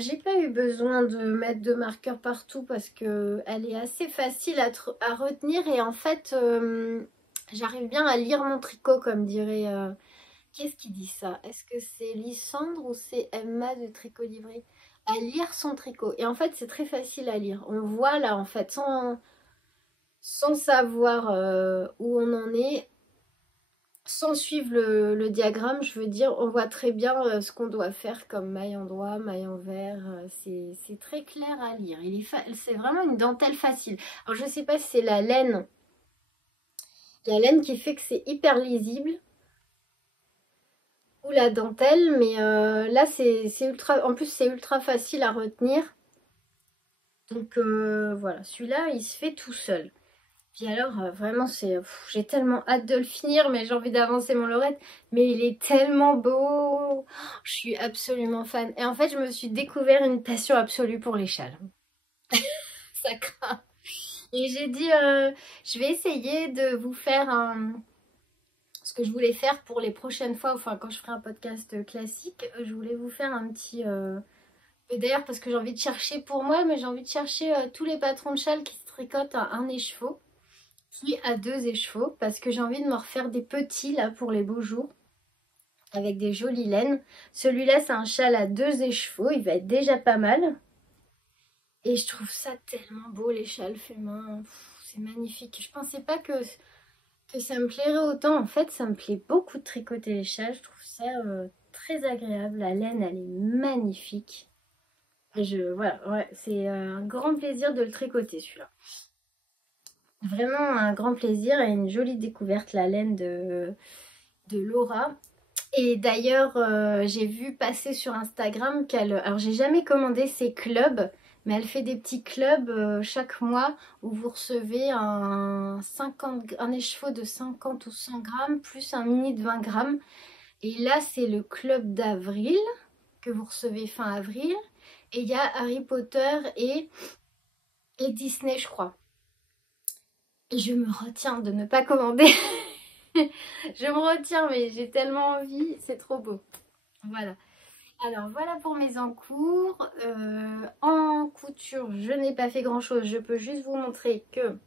J'ai pas eu besoin de mettre de marqueur partout parce que elle est assez facile à retenir et en fait j'arrive bien à lire mon tricot comme dirait... Qu'est-ce qui dit ça? Est-ce que c'est Lysandre ou c'est Emma de Tricot Livré? À lire son tricot. Et en fait, c'est très facile à lire. On voit là, en fait, sans savoir où on en est, sans suivre le diagramme, je veux dire, on voit très bien ce qu'on doit faire comme maille endroit, maille envers. C'est très clair à lire. C'est vraiment une dentelle facile. Alors, je ne sais pas si c'est la laine qui fait que c'est hyper lisible. Ou la dentelle, mais là c'est ultra, en plus c'est ultra facile à retenir. Donc voilà, celui-là il se fait tout seul. Puis alors vraiment j'ai tellement hâte de le finir, mais j'ai envie d'avancer mon lorette. Mais il est tellement beau, je suis absolument fan. Et en fait je me suis découvert une passion absolue pour les châles. Ça craint. Et j'ai dit je vais essayer de vous faire ce que je voulais faire pour les prochaines fois, enfin quand je ferai un podcast classique, je voulais vous faire un petit Et d'ailleurs, parce que j'ai envie de chercher pour moi, mais j'ai envie de chercher tous les patrons de châle qui se tricotent à un écheveau, qui a 2 écheveaux, parce que j'ai envie de me refaire des petits là pour les beaux jours, avec des jolies laines. Celui-là, c'est un châle à 2 écheveaux, il va être déjà pas mal. Et je trouve ça tellement beau, les châles faits main. C'est magnifique. Je pensais pas que ça me plairait autant. En fait, ça me plaît beaucoup de tricoter les châles. Je trouve ça très agréable. La laine, elle est magnifique. Et voilà, ouais, c'est un grand plaisir de le tricoter, celui-là. Vraiment un grand plaisir et une jolie découverte, la laine de Laura. Et d'ailleurs, j'ai vu passer sur Instagram qu'elle... Alors, j'ai jamais commandé ces clubs, mais elle fait des petits clubs chaque mois où vous recevez un écheveau de 50 ou 100 grammes plus un mini de 20 grammes. Et là, c'est le club d'avril que vous recevez fin avril. Et il y a Harry Potter et Disney, je crois. Et je me retiens de ne pas commander. Je me retiens, mais j'ai tellement envie. C'est trop beau. Voilà. Alors voilà pour mes encours. En couture, je n'ai pas fait grand chose. Je peux juste vous montrer que...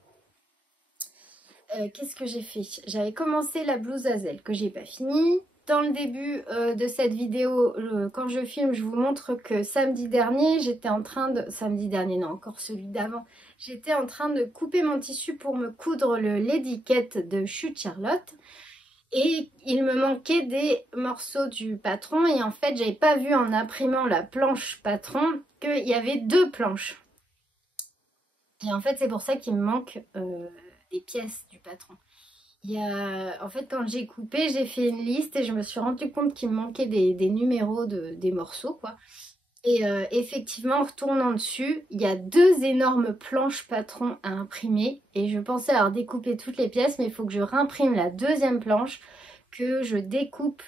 qu'est-ce que j'ai fait? J'avais commencé la blouse Hazel que j'ai pas fini. Dans le début de cette vidéo, quand je filme, je vous montre que samedi dernier, j'étais en train de... Samedi dernier, non, encore celui d'avant. J'étais en train de couper mon tissu pour me coudre le l'étiquette de Chute Charlotte. Et il me manquait des morceaux du patron. Et en fait, j'avais pas vu en imprimant la planche patron qu'il y avait 2 planches. Et en fait, c'est pour ça qu'il me manque des pièces du patron. En fait, quand j'ai coupé, j'ai fait une liste et je me suis rendu compte qu'il me manquait des numéros des morceaux, quoi. Et effectivement, en retournant dessus, il y a 2 énormes planches patron à imprimer. Et je pensais avoir découpé toutes les pièces, mais il faut que je réimprime la 2e planche, que je découpe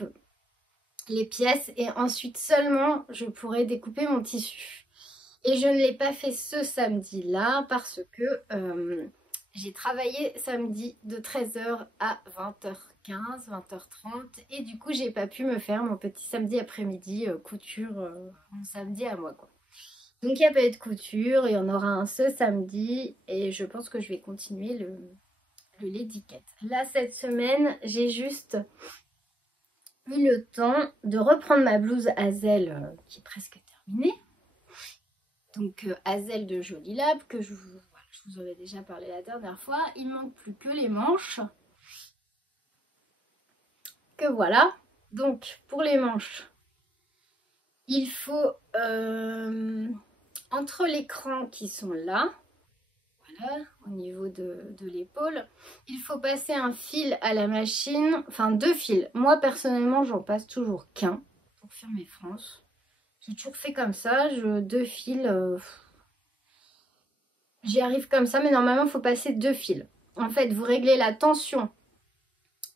les pièces et ensuite seulement je pourrai découper mon tissu. Et je ne l'ai pas fait ce samedi-là parce que... j'ai travaillé samedi de 13h à 20h15, 20h30 et du coup j'ai pas pu me faire mon petit samedi après-midi couture, mon samedi à moi, quoi. Donc il n'y a pas eu de couture, il y en aura un ce samedi et je pense que je vais continuer le l'étiquette. Là cette semaine j'ai juste eu le temps de reprendre ma blouse Hazel qui est presque terminée. Donc Hazel de Jolie Lab que je vous en ai déjà parlé la dernière fois. Il ne manque plus que les manches. Que voilà. Donc pour les manches, il faut entre les crans qui sont là, voilà, au niveau de l'épaule, il faut passer un fil à la machine, enfin 2 fils. Moi personnellement, j'en passe toujours qu'un pour faire mes franges. J'ai toujours fait comme ça, 2 fils. J'y arrive comme ça, mais normalement, il faut passer 2 fils. En fait, vous réglez la tension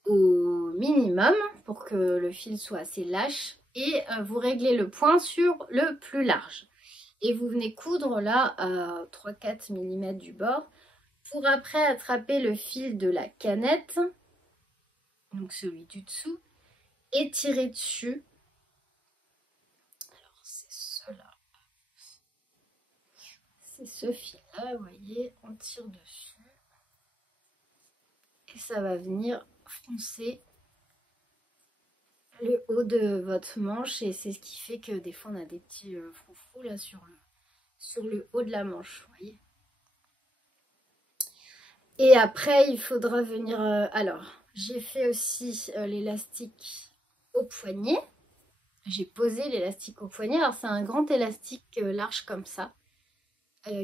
au minimum pour que le fil soit assez lâche. Et vous réglez le point sur le plus large. Et vous venez coudre là à 3-4 mm du bord pour après attraper le fil de la canette, donc celui du dessous, et tirer dessus. Alors c'est cela. C'est ce fil-là, vous voyez, on tire dessus. Et ça va venir froncer le haut de votre manche. Et c'est ce qui fait que des fois on a des petits froufrous là sur le haut de la manche, vous voyez. Et après, il faudra venir... alors, j'ai fait aussi l'élastique au poignet. J'ai posé l'élastique au poignet. Alors, c'est un grand élastique large comme ça,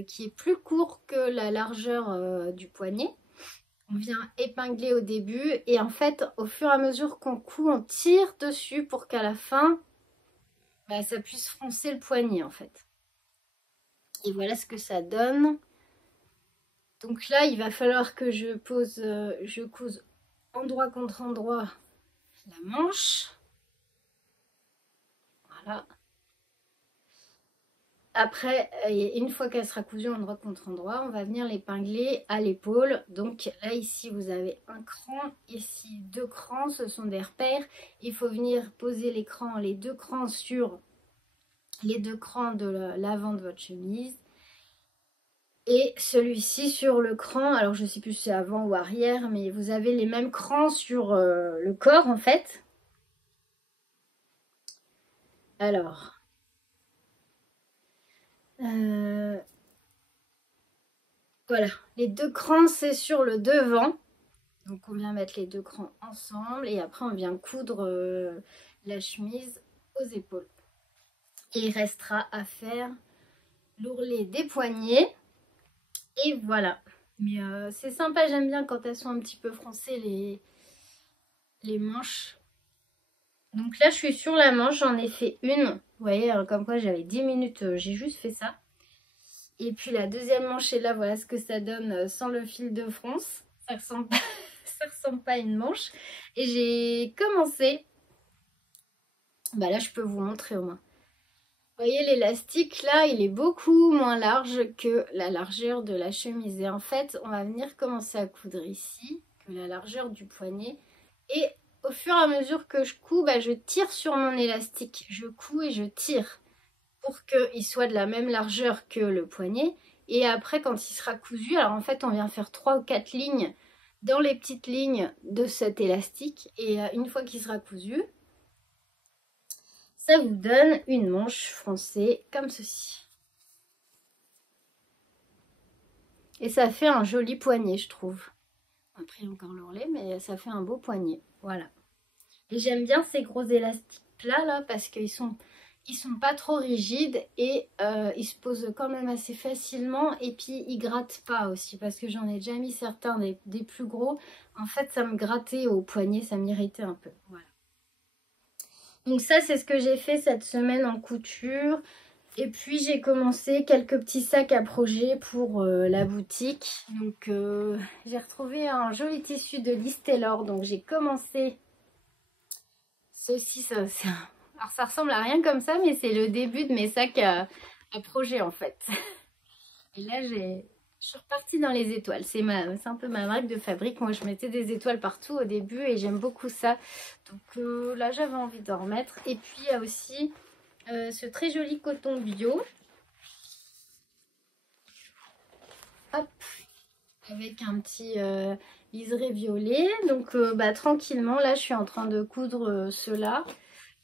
qui est plus court que la largeur du poignet. On vient épingler au début et en fait, au fur et à mesure qu'on coud, on tire dessus pour qu'à la fin, bah, ça puisse froncer le poignet en fait. Et voilà ce que ça donne. Donc là, il va falloir que je couse endroit contre endroit la manche. Voilà. Après, une fois qu'elle sera cousue endroit contre endroit, on va venir l'épingler à l'épaule. Donc là, ici, vous avez un cran. Ici, 2 crans, ce sont des repères. Il faut venir poser les 2 crans sur les deux crans de l'avant de votre chemise. Et celui-ci sur le cran, alors je sais plus si c'est avant ou arrière, mais vous avez les mêmes crans sur le corps en fait. Alors, voilà, les deux crans c'est sur le devant. Donc on vient mettre les deux crans ensemble et après on vient coudre la chemise aux épaules. Et il restera à faire l'ourlet des poignets. Et voilà. Mais c'est sympa, j'aime bien quand elles sont un petit peu froncées les manches. Donc là je suis sur la manche, j'en ai fait une. Vous voyez, comme quoi j'avais 10 minutes, j'ai juste fait ça. Et puis la deuxième manche est là, voilà ce que ça donne sans le fil de fronce. Ça ressemble pas, ça ressemble pas à une manche. Et j'ai commencé. Bah là je peux vous montrer au moins. Vous voyez l'élastique là, il est beaucoup moins large que la largeur de la chemise. Et en fait, on va venir commencer à coudre ici, que la largeur du poignet. Et au fur et à mesure que je couds, bah, je tire sur mon élastique. Je couds et je tire pour qu'il soit de la même largeur que le poignet. Et après, quand il sera cousu, alors en fait, on vient faire 3 ou 4 lignes dans les petites lignes de cet élastique. Et une fois qu'il sera cousu, ça vous donne une manche froncée comme ceci. Et ça fait un joli poignet, je trouve. Après, encore l'ourlet, mais ça fait un beau poignet. Voilà. Et j'aime bien ces gros élastiques plats là parce qu'ils sont pas trop rigides et ils se posent quand même assez facilement. Et puis ils grattent pas aussi parce que j'en ai déjà mis certains des plus gros. En fait, ça me grattait au poignet, ça m'irritait un peu. Voilà. Donc ça, c'est ce que j'ai fait cette semaine en couture. Et puis j'ai commencé quelques petits sacs à projet pour la boutique. Donc j'ai retrouvé un joli tissu de Liz Taylor. Donc j'ai commencé ceci. Alors ça ressemble à rien comme ça, mais c'est le début de mes sacs à projet en fait. Et là je suis repartie dans les étoiles. C'est un peu ma marque de fabrique. Moi je mettais des étoiles partout au début et j'aime beaucoup ça. Donc là j'avais envie d'en remettre. Et puis il y a aussi ce très joli coton bio. Hop, avec un petit liseré violet. Donc tranquillement, là je suis en train de coudre ceux-là.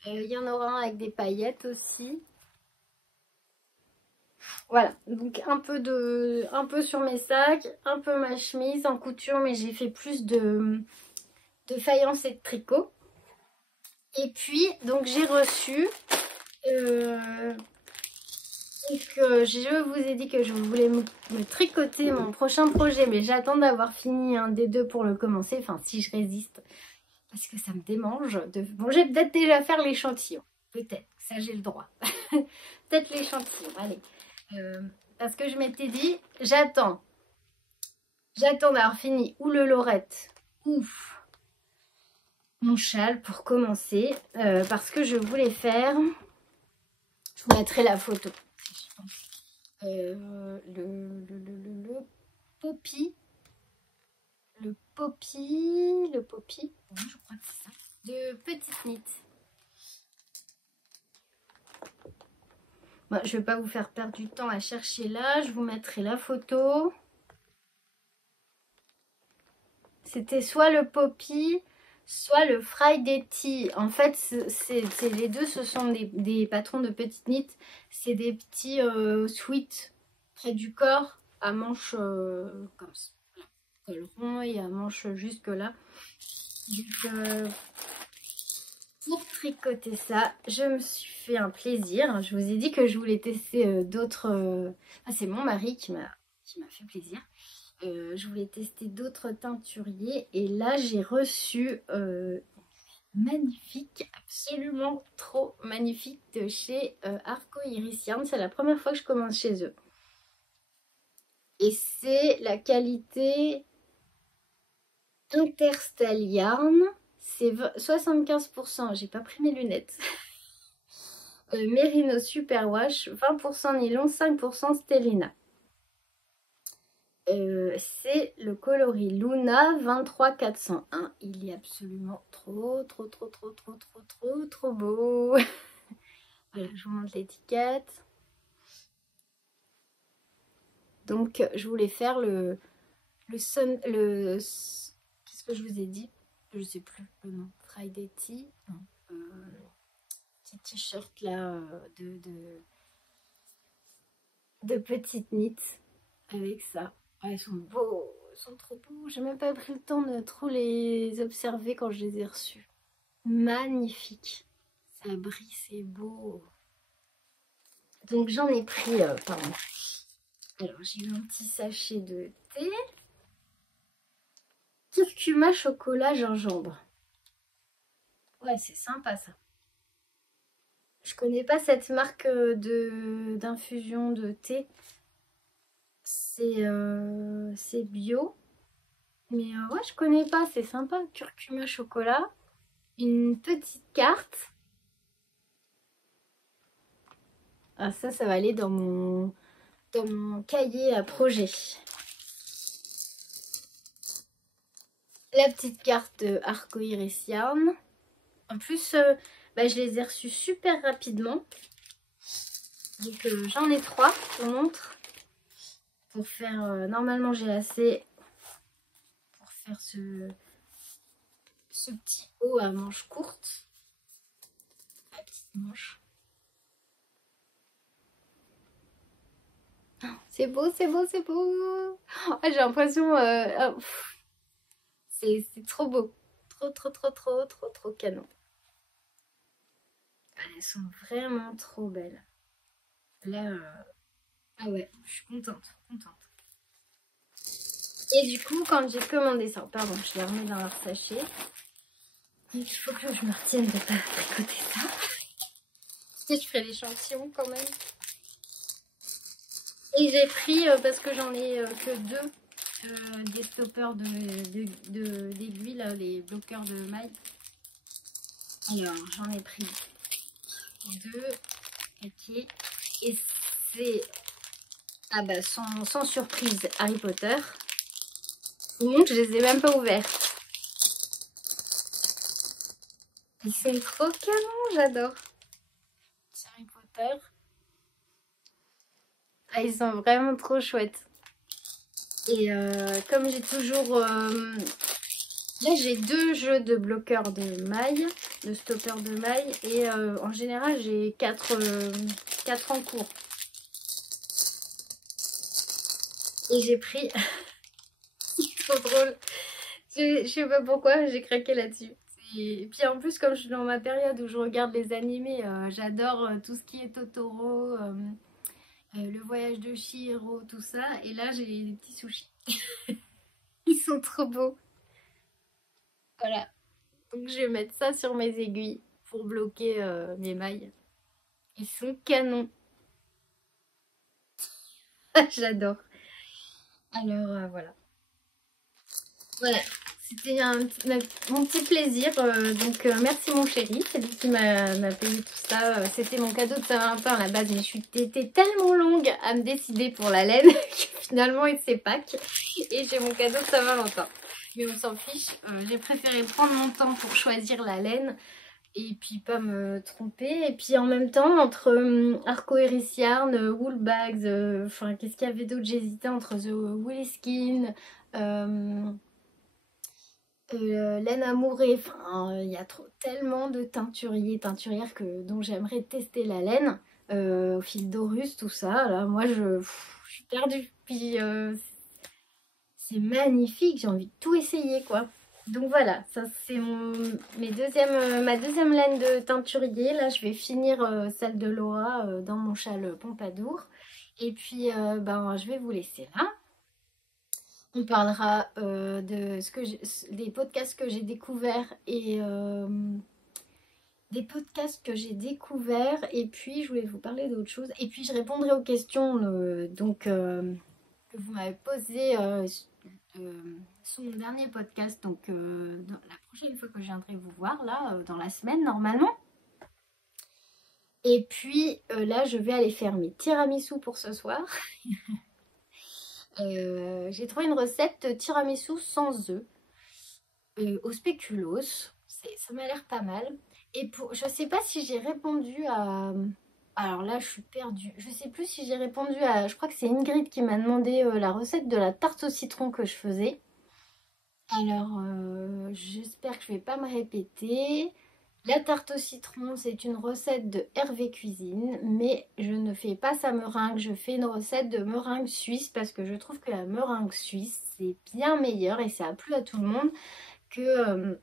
Il y en aura un avec des paillettes aussi. Voilà, donc un peu sur mes sacs, un peu ma chemise en couture, mais j'ai fait plus de faïence et de tricot. Et puis, donc j'ai reçu... je vous ai dit que je voulais me tricoter mon prochain projet, mais j'attends d'avoir fini un des deux pour le commencer. Enfin, si je résiste, parce que ça me démange. Bon, je vais peut-être déjà faire l'échantillon. Peut-être, ça j'ai le droit. Peut-être l'échantillon, allez. Parce que je m'étais dit, j'attends d'avoir fini ou le lorette ou mon châle pour commencer. Parce que je voulais faire... Je vous mettrai la photo. Le poppy, oui, je crois que c'est ça, de petites knits. Bon, je ne vais pas vous faire perdre du temps à chercher là, je vous mettrai la photo. C'était soit le poppy, soit le Friday Tea. En fait, les deux, ce sont des patrons de petites knits. C'est des petits sweats près du corps à manches comme ça. Col rond et à manches jusque là. Donc, pour tricoter ça, je me suis fait un plaisir. Je vous ai dit que je voulais tester d'autres... c'est mon mari qui m'a fait plaisir. Je voulais tester d'autres teinturiers et là j'ai reçu magnifique, absolument trop magnifique de chez Arco Iris Yarn. C'est la première fois que je commence chez eux et c'est la qualité Interstell Yarn. C'est 75%, j'ai pas pris mes lunettes. Merino Superwash, 20% nylon, 5% Stellina. C'est le coloris Luna 23401. Il est absolument trop beau. Voilà, je vous montre l'étiquette. Donc, je voulais faire qu'est-ce que je vous ai dit? Je sais plus le nom. Friday Tea. Non. Petit t-shirt là de petites knits avec ça. Ouais, ils sont beaux, ils sont trop beaux. J'ai même pas pris le temps de trop les observer quand je les ai reçus. Magnifique. Ça brille, c'est beau. Donc j'en ai pris, pardon. Alors j'ai eu un petit sachet de thé. Curcuma, chocolat, gingembre. Ouais, c'est sympa ça. Je connais pas cette marque d'infusion de thé. C'est bio. Mais ouais, je connais pas, c'est sympa. Curcuma, chocolat. Une petite carte. Ah, ça va aller dans mon cahier à projet. La petite carte Arcoiris Yarn. En plus, je les ai reçus super rapidement. Donc j'en ai 3, je vous montre. Pour faire, normalement j'ai assez pour faire ce petit haut à manches courtes. La petite manche. C'est beau, c'est beau, c'est beau. Oh, j'ai l'impression... c'est trop beau. Trop canon. Elles sont vraiment trop belles. Là, ah ouais, je suis contente. Et du coup, quand j'ai commandé ça, pardon, je les remets dans leur sachet. Il faut que je me retienne de ne pas tricoter ça. Et je ferai l'échantillon quand même. Et j'ai pris, parce que j'en ai que 2, des stoppers d'aiguilles, là, les bloqueurs de mailles. Alors, j'en ai pris 2. Ok. Et c'est, ah bah, sans surprise, Harry Potter. Donc, je les ai même pas ouverts. Ils sont trop canons, j'adore. Harry Potter. Ah, ils sont vraiment trop chouettes. Et comme j'ai toujours... là, j'ai 2 jeux de bloqueurs de mailles, de stoppers de mailles. Et en général, j'ai 4 en cours. Et j'ai pris... C'est trop drôle. Je sais pas pourquoi, j'ai craqué là-dessus. Et puis en plus, comme je suis dans ma période où je regarde les animés, j'adore tout ce qui est Totoro, le voyage de Chihiro, tout ça. Et là, j'ai des petits sushis. Ils sont trop beaux. Voilà. Donc je vais mettre ça sur mes aiguilles pour bloquer mes mailles. Ils sont canons. J'adore. Alors voilà. Voilà. C'était mon petit plaisir. Donc merci mon chéri. C'est lui qui m'a payé tout ça. C'était mon cadeau de Saint-Valentin à la base. Mais j'étais tellement longue à me décider pour la laine que finalement il s'est Pâques. Et j'ai mon cadeau de Saint-Valentin. Mais on s'en fiche. J'ai préféré prendre mon temps pour choisir la laine. Et puis pas me tromper. Et puis en même temps, entre Arcoiris Yarn, Woolbags, enfin qu'est-ce qu'il y avait d'autre? J'hésitais entre The Woolskin, laine amourée. Enfin, il y a tellement de teinturières dont j'aimerais tester la laine. Au fil d'Horus, tout ça. Là, moi, je suis perdue. Puis c'est magnifique. J'ai envie de tout essayer, quoi. Donc voilà, ça c'est ma deuxième laine de teinturier. Là, je vais finir celle de Laura dans mon châle Pompadour. Et puis, je vais vous laisser là. On parlera de des podcasts que j'ai découverts et puis je voulais vous parler d'autre chose. Et puis je répondrai aux questions que vous m'avez posées sur mon dernier podcast, donc la prochaine fois que je viendrai vous voir, là, dans la semaine normalement. Et puis là, je vais aller faire mes tiramisu pour ce soir. J'ai trouvé une recette tiramisu sans œufs au spéculoos. Ça m'a l'air pas mal. Et pour, je sais pas si j'ai répondu à... Alors là, je suis perdue. Je sais plus si j'ai répondu à... Je crois que c'est Ingrid qui m'a demandé la recette de la tarte au citron que je faisais. Alors, j'espère que je vais pas me répéter. La tarte au citron, c'est une recette de Hervé Cuisine, mais je ne fais pas sa meringue, je fais une recette de meringue suisse parce que je trouve que la meringue suisse, c'est bien meilleur et ça a plu à tout le monde que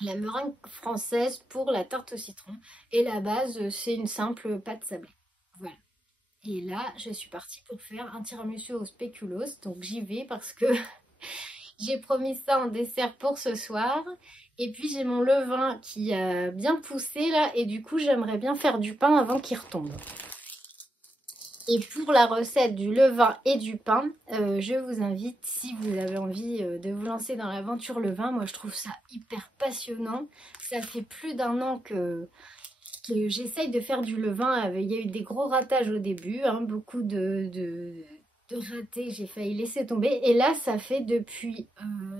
la meringue française pour la tarte au citron. Et la base, c'est une simple pâte sablée. Voilà. Et là, je suis partie pour faire un tiramisu au spéculoos, donc j'y vais parce que j'ai promis ça en dessert pour ce soir. Et puis j'ai mon levain qui a bien poussé là et du coup j'aimerais bien faire du pain avant qu'il retombe. Et pour la recette du levain et du pain, je vous invite, si vous avez envie de vous lancer dans l'aventure levain, moi je trouve ça hyper passionnant. Ça fait plus d'un an que j'essaye de faire du levain. Il y a eu des gros ratages au début, hein, beaucoup de ratés, j'ai failli laisser tomber. Et là, ça fait depuis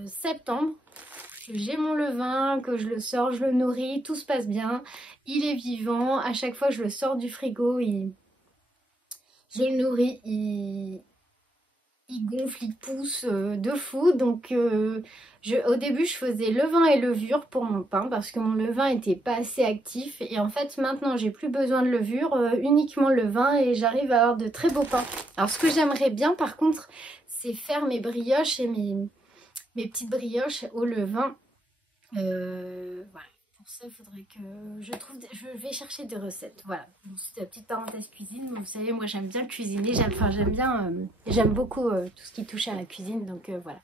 septembre que j'ai mon levain, que je le sors, je le nourris, tout se passe bien. Il est vivant, à chaque fois je le sors du frigo, je le nourris, il gonfle, il pousse de fou. Donc au début je faisais levain et levure pour mon pain parce que mon levain n'était pas assez actif. Et en fait maintenant j'ai plus besoin de levure, uniquement levain et j'arrive à avoir de très beaux pains. Alors ce que j'aimerais bien par contre c'est faire mes brioches et mes petites brioches au levain. Voilà. Pour ça, il faudrait que je vais chercher des recettes. Voilà. C'est la petite parenthèse cuisine. Vous savez, moi, j'aime bien cuisiner. J'aime beaucoup tout ce qui touche à la cuisine. Donc, voilà.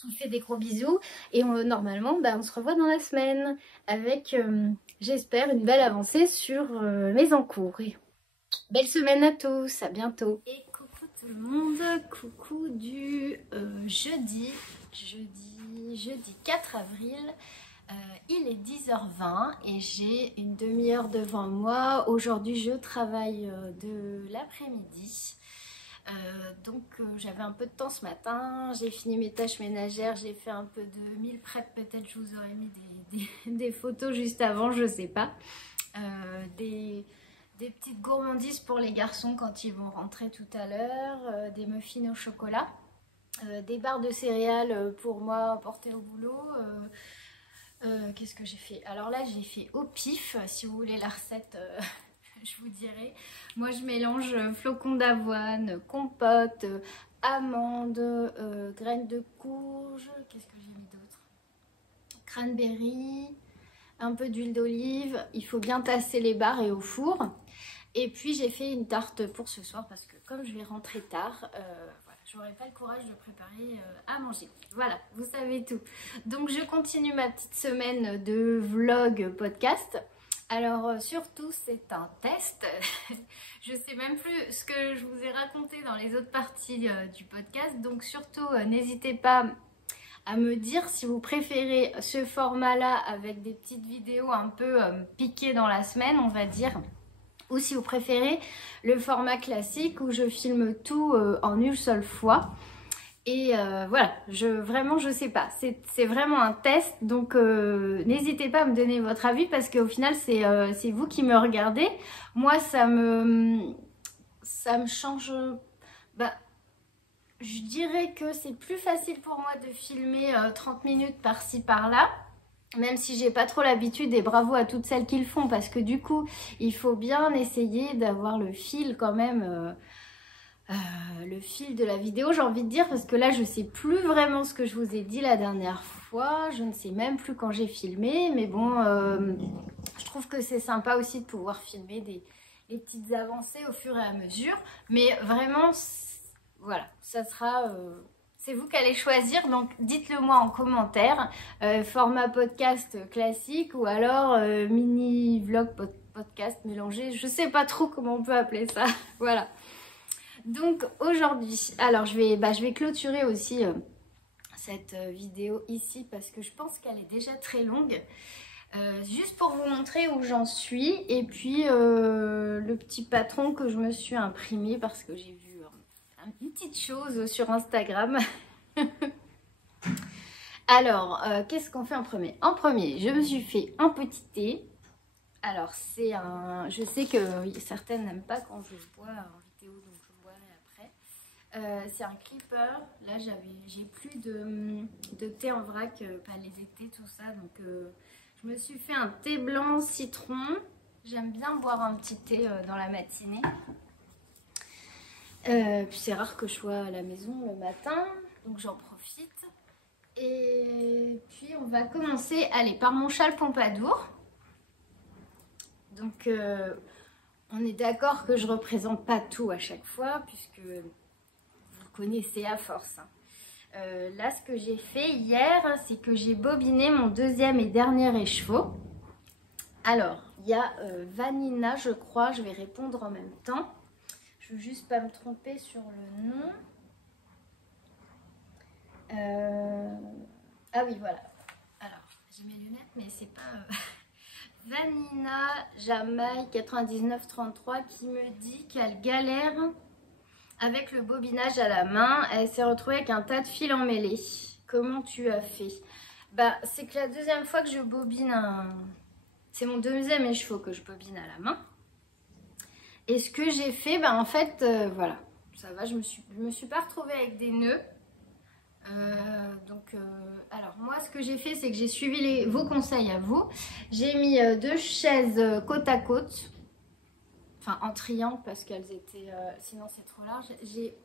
Je vous fais des gros bisous. Et normalement, on se revoit dans la semaine avec, j'espère, une belle avancée sur mes encours. Et belle semaine à tous. À bientôt. Et coucou tout le monde. Coucou du jeudi 4 avril. Il est 10h20 et j'ai une demi-heure devant moi. Aujourd'hui, je travaille de l'après-midi. Donc, j'avais un peu de temps ce matin. J'ai fini mes tâches ménagères. J'ai fait un peu de meal prep. Peut-être je vous aurais mis des photos juste avant, je sais pas. Des petites gourmandises pour les garçons quand ils vont rentrer tout à l'heure. Des muffins au chocolat. Des barres de céréales pour moi porter au boulot. Qu'est-ce que j'ai fait? Alors là j'ai fait au pif, si vous voulez la recette je vous dirai. Moi je mélange flocons d'avoine, compote, amandes, graines de courge, qu'est-ce que j'ai mis d'autre? Cranberry, un peu d'huile d'olive. Il faut bien tasser les barres et au four. Et puis j'ai fait une tarte pour ce soir parce que comme je vais rentrer tard, voilà, j'aurai pas le courage de préparer à manger. Voilà, vous savez tout. Donc je continue ma petite semaine de vlog podcast. Alors surtout c'est un test. Je sais même plus ce que je vous ai raconté dans les autres parties du podcast. Donc surtout n'hésitez pas à me dire si vous préférez ce format-là avec des petites vidéos un peu piquées dans la semaine, on va dire. Ou si vous préférez le format classique où je filme tout en une seule fois. Et voilà, vraiment je sais pas, c'est vraiment un test. Donc n'hésitez pas à me donner votre avis parce qu'au final c'est vous qui me regardez. Moi ça me change, je dirais que c'est plus facile pour moi de filmer 30 minutes par-ci par-là. Même si j'ai pas trop l'habitude, et bravo à toutes celles qui le font parce que du coup il faut bien essayer d'avoir le fil quand même, le fil de la vidéo j'ai envie de dire, parce que là je sais plus vraiment ce que je vous ai dit la dernière fois, je ne sais même plus quand j'ai filmé, mais bon je trouve que c'est sympa aussi de pouvoir filmer les petites avancées au fur et à mesure, mais vraiment voilà, ça sera... c'est vous qui allez choisir, donc dites-le moi en commentaire, format podcast classique ou alors mini vlog podcast mélangé, je sais pas trop comment on peut appeler ça, voilà. Donc aujourd'hui, alors je vais clôturer aussi cette vidéo ici parce que je pense qu'elle est déjà très longue. Juste pour vous montrer où j'en suis et puis le petit patron que je me suis imprimé parce que j'ai vu une petite chose sur Instagram. Alors, qu'est-ce qu'on fait en premier? En premier, je me suis fait un petit thé Alors, c'est un... Je sais que certaines n'aiment pas quand je bois en vidéo, donc je boirai après. C'est un clipper. Là, j'ai plus de thé en vrac, pas les étés, tout ça. Donc, je me suis fait un thé blanc citron. J'aime bien boire un petit thé dans la matinée. Puis c'est rare que je sois à la maison le matin, donc j'en profite. Et puis on va commencer, allez, par mon châle Pompadour. Donc on est d'accord que je représente pas tout à chaque fois, puisque vous connaissez à force. Là, ce que j'ai fait hier, c'est que j'ai bobiné mon deuxième et dernier écheveau. Alors, il y a Vanina, je crois, je vais répondre en même temps. Je ne veux juste pas me tromper sur le nom. Ah oui, voilà. Alors, j'ai mes lunettes, mais c'est pas... Vanina Jamaï 9933 qui me dit qu'elle galère avec le bobinage à la main. Elle s'est retrouvée avec un tas de fils emmêlés. Comment tu as fait? Bah, c'est que la deuxième fois que je bobine un... C'est mon deuxième écheveau que je bobine à la main. Et ce que j'ai fait, bah en fait, voilà, ça va, je me suis pas retrouvée avec des nœuds. Alors moi, ce que j'ai fait, c'est que j'ai suivi vos conseils à vous. J'ai mis deux chaises côte à côte, enfin en triangle parce qu'elles étaient, sinon c'est trop large. J'ai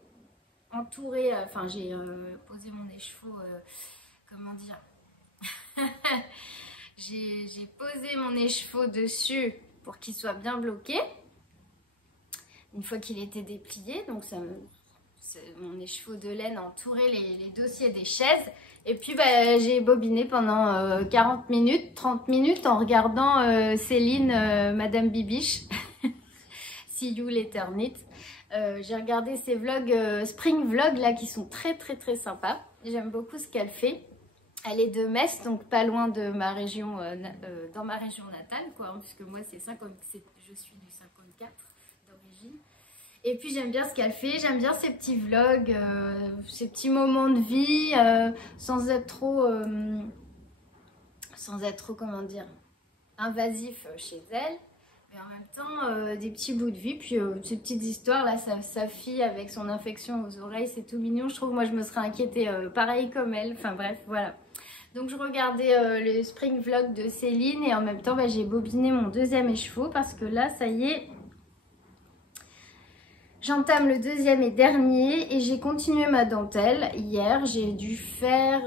entouré, j'ai posé mon écheveau, comment dire, j'ai posé mon écheveau dessus pour qu'il soit bien bloqué. Une fois qu'il était déplié, donc mon écheveau de laine entourait les dossiers des chaises. Et puis bah, j'ai bobiné pendant 40 minutes, 30 minutes en regardant Céline, Madame Bibiche, See You l'Eternite. J'ai regardé ses vlogs, Spring Vlog là, qui sont très sympas. J'aime beaucoup ce qu'elle fait. Elle est de Metz, donc pas loin de ma région, dans ma région natale, quoi, hein, puisque moi je suis du 54. Et puis j'aime bien ce qu'elle fait, j'aime bien ses petits vlogs, ses petits moments de vie, sans être trop, comment dire, invasif chez elle. Mais en même temps, des petits bouts de vie, puis ces petites histoires, là, sa fille avec son infection aux oreilles, c'est tout mignon. Je trouve, moi, je me serais inquiétée pareil comme elle. Enfin bref, voilà. Donc je regardais le spring vlog de Céline et en même temps, bah, j'ai bobiné mon deuxième écheveau parce que là, ça y est, j'entame le deuxième et dernier et j'ai continué ma dentelle. Hier, j'ai dû faire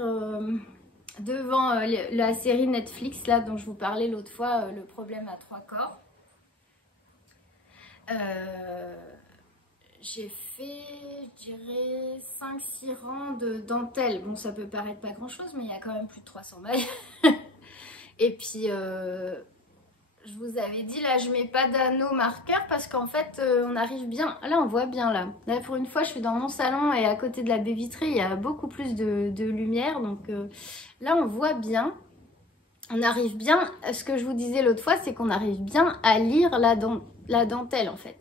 devant la série Netflix là dont je vous parlais l'autre fois, Le problème à trois corps. J'ai fait, je dirais, 5-6 rangs de dentelle. Bon, ça peut paraître pas grand chose, mais il y a quand même plus de 300 mailles. Et puis... je vous avais dit, là, je mets pas d'anneau marqueur parce qu'en fait, on arrive bien. Là, on voit bien, là. Là, pour une fois, je suis dans mon salon et à côté de la baie vitrée, il y a beaucoup plus de lumière. Donc là, on voit bien. On arrive bien. Ce que je vous disais l'autre fois, c'est qu'on arrive bien à lire la dentelle, en fait.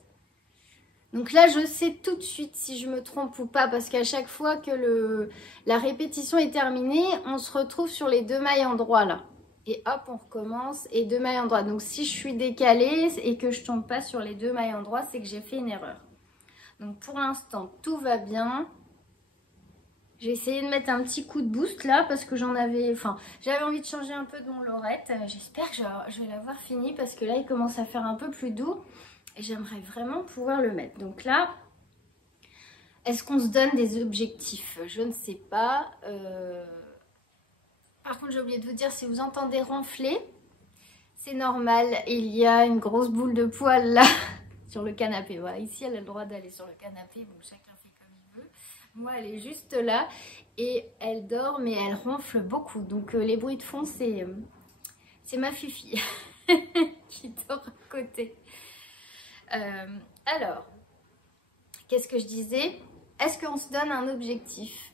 Donc là, je sais tout de suite si je me trompe ou pas parce qu'à chaque fois que la répétition est terminée, on se retrouve sur les deux mailles endroits, là. Et hop, on recommence et deux mailles endroits. Donc si je suis décalée et que je tombe pas sur les deux mailles endroits, c'est que j'ai fait une erreur. Donc pour l'instant, tout va bien. J'ai essayé de mettre un petit coup de boost là parce que j'avais envie de changer un peu de mon lorette. J'espère que je vais l'avoir fini parce que là, il commence à faire un peu plus doux. Et j'aimerais vraiment pouvoir le mettre. Donc là, est-ce qu'on se donne des objectifs? Je ne sais pas. Par contre, j'ai oublié de vous dire, si vous entendez ronfler, c'est normal. Il y a une grosse boule de poils là, sur le canapé. Voilà, ici, elle a le droit d'aller sur le canapé. Bon, chacun fait comme il veut. Moi, elle est juste là et elle dort, mais elle ronfle beaucoup. Donc, les bruits de fond, c'est ma fifi qui dort à côté. Alors, qu'est-ce que je disais? Est-ce qu'on se donne un objectif?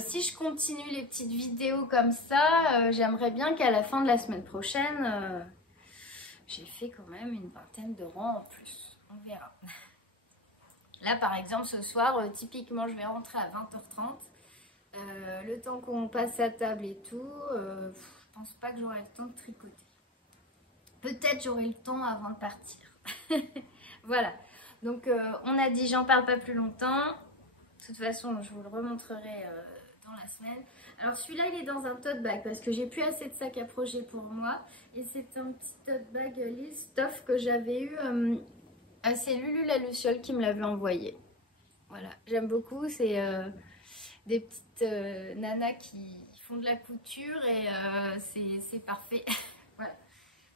Si je continue les petites vidéos comme ça, j'aimerais bien qu'à la fin de la semaine prochaine, j'ai fait quand même une vingtaine de rangs en plus. On verra. Là, par exemple, ce soir, typiquement, je vais rentrer à 20h30. Le temps qu'on passe à table et tout, je pense pas que j'aurai le temps de tricoter. peut-être j'aurai le temps avant de partir. Voilà, donc on a dit j'en parle pas plus longtemps. De toute façon, je vous le remontrerai dans la semaine. Alors celui-là, il est dans un tote bag parce que j'ai plus assez de sac à projet pour moi. Et c'est un petit tote bag Lil Stuff que j'avais eu. C'est Lulu la Luciole qui me l'avait envoyé. Voilà, j'aime beaucoup. C'est des petites nanas qui font de la couture et c'est parfait. Voilà.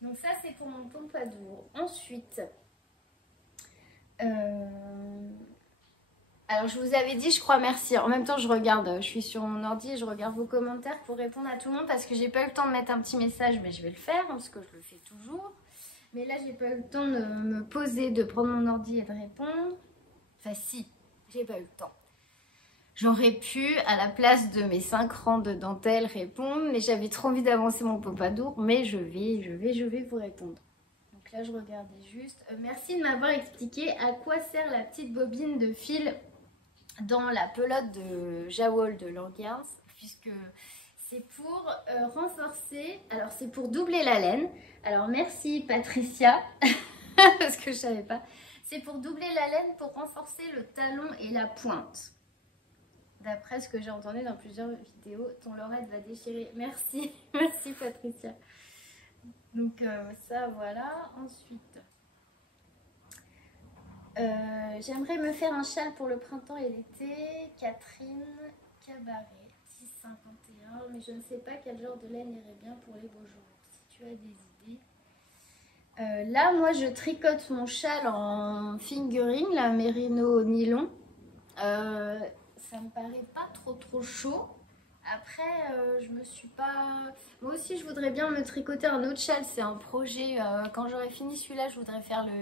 Donc ça, c'est pour mon pompadour. Ensuite... alors je vous avais dit, je crois, merci. En même temps je regarde, je suis sur mon ordi et je regarde vos commentaires pour répondre à tout le monde parce que j'ai pas eu le temps de mettre un petit message, mais je vais le faire hein, parce que je le fais toujours. Mais là j'ai pas eu le temps de me poser, de prendre mon ordi et de répondre. Enfin si, j'ai pas eu le temps. J'aurais pu à la place de mes 5 rangs de dentelle répondre, mais j'avais trop envie d'avancer mon pompadour, mais je vais vous répondre. Donc là je regardais juste. Merci de m'avoir expliqué à quoi sert la petite bobine de fil dans la pelote de Jawol de Lorgars, puisque c'est pour renforcer, alors c'est pour doubler la laine. Alors merci Patricia, parce que je savais pas. C'est pour doubler la laine, pour renforcer le talon et la pointe. D'après ce que j'ai entendu dans plusieurs vidéos, ton lorette va déchirer. Merci, merci Patricia. Donc ça voilà, ensuite... j'aimerais me faire un châle pour le printemps et l'été. Catherine Cabaret, 651. Mais je ne sais pas quel genre de laine irait bien pour les beaux jours. Si tu as des idées. Là, moi, je tricote mon châle en fingering, la mérino nylon. Ça me paraît pas trop chaud. Après, je me suis pas... Moi aussi, je voudrais bien me tricoter un autre châle. C'est un projet. Quand j'aurai fini celui-là, je voudrais faire le...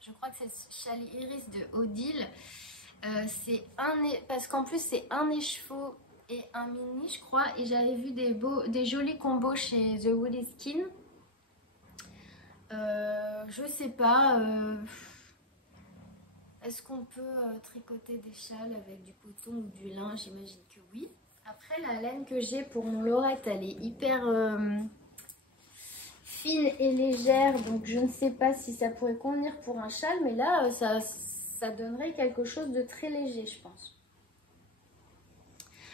Je crois que c'est le châle Iris de Odile. Parce qu'en plus, c'est un écheveau et un mini, je crois. Et j'avais vu des jolis combos chez The Woolly Skin. Je sais pas. Est-ce qu'on peut tricoter des châles avec du coton ou du lin? J'imagine que oui. Après, la laine que j'ai pour mon lorette, elle est hyper... fine et légère, donc je ne sais pas si ça pourrait convenir pour un châle, mais là ça donnerait quelque chose de très léger, je pense.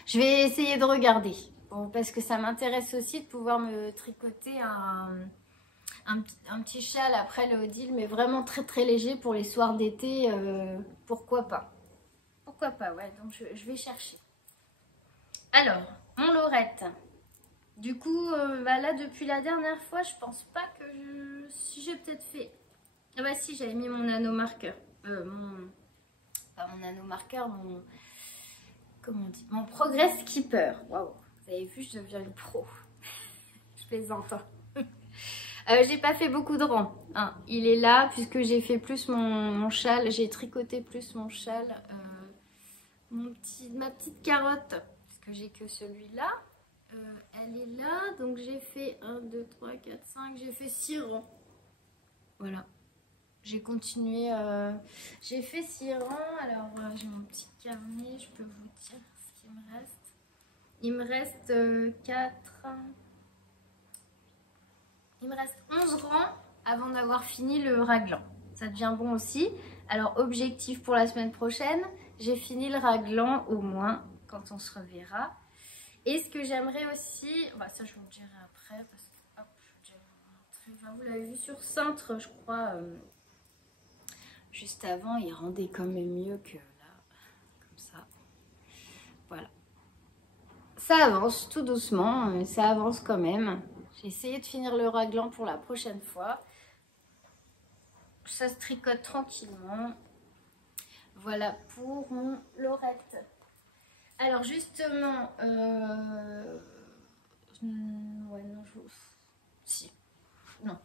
Je vais essayer de regarder, bon, parce que ça m'intéresse aussi de pouvoir me tricoter un petit châle après le Odile, mais vraiment très léger pour les soirs d'été, pourquoi pas, ouais, donc je vais chercher. Alors, mon lorette. Du coup, là, depuis la dernière fois, je pense pas que si j'ai peut-être fait... Ah bah si, j'avais mis mon nanomarqueur. Pas mon nanomarqueur, mon... Comment on dit? Mon Progress Keeper. Waouh, vous avez vu, je deviens une pro. Je plaisante. J'ai pas fait beaucoup de rangs. Hein. Il est là, puisque j'ai fait plus mon châle. J'ai tricoté plus mon châle. Ma petite carotte, parce que j'ai que celui-là. Elle est là, donc j'ai fait 1, 2, 3, 4, 5, j'ai fait 6 rangs. Voilà. J'ai continué, j'ai fait 6 rangs. Alors j'ai mon petit carnet, je peux vous dire ce qu'il me reste. Il me reste 4... Il me reste 11 rangs avant d'avoir fini le raglan. Ça devient bon aussi. Alors objectif pour la semaine prochaine, j'ai fini le raglan au moins quand on se reverra. Et ce que j'aimerais aussi, bah ça je vous le dirai après parce que hop, je vous dirai très bien. Vous l'avez vu sur Cintre, je crois, juste avant, il rendait quand même mieux que là, comme ça. Voilà. Ça avance tout doucement, mais ça avance quand même. J'ai essayé de finir le raglan pour la prochaine fois. Ça se tricote tranquillement. Voilà pour mon lorette. Alors justement, ouais, non, si, non,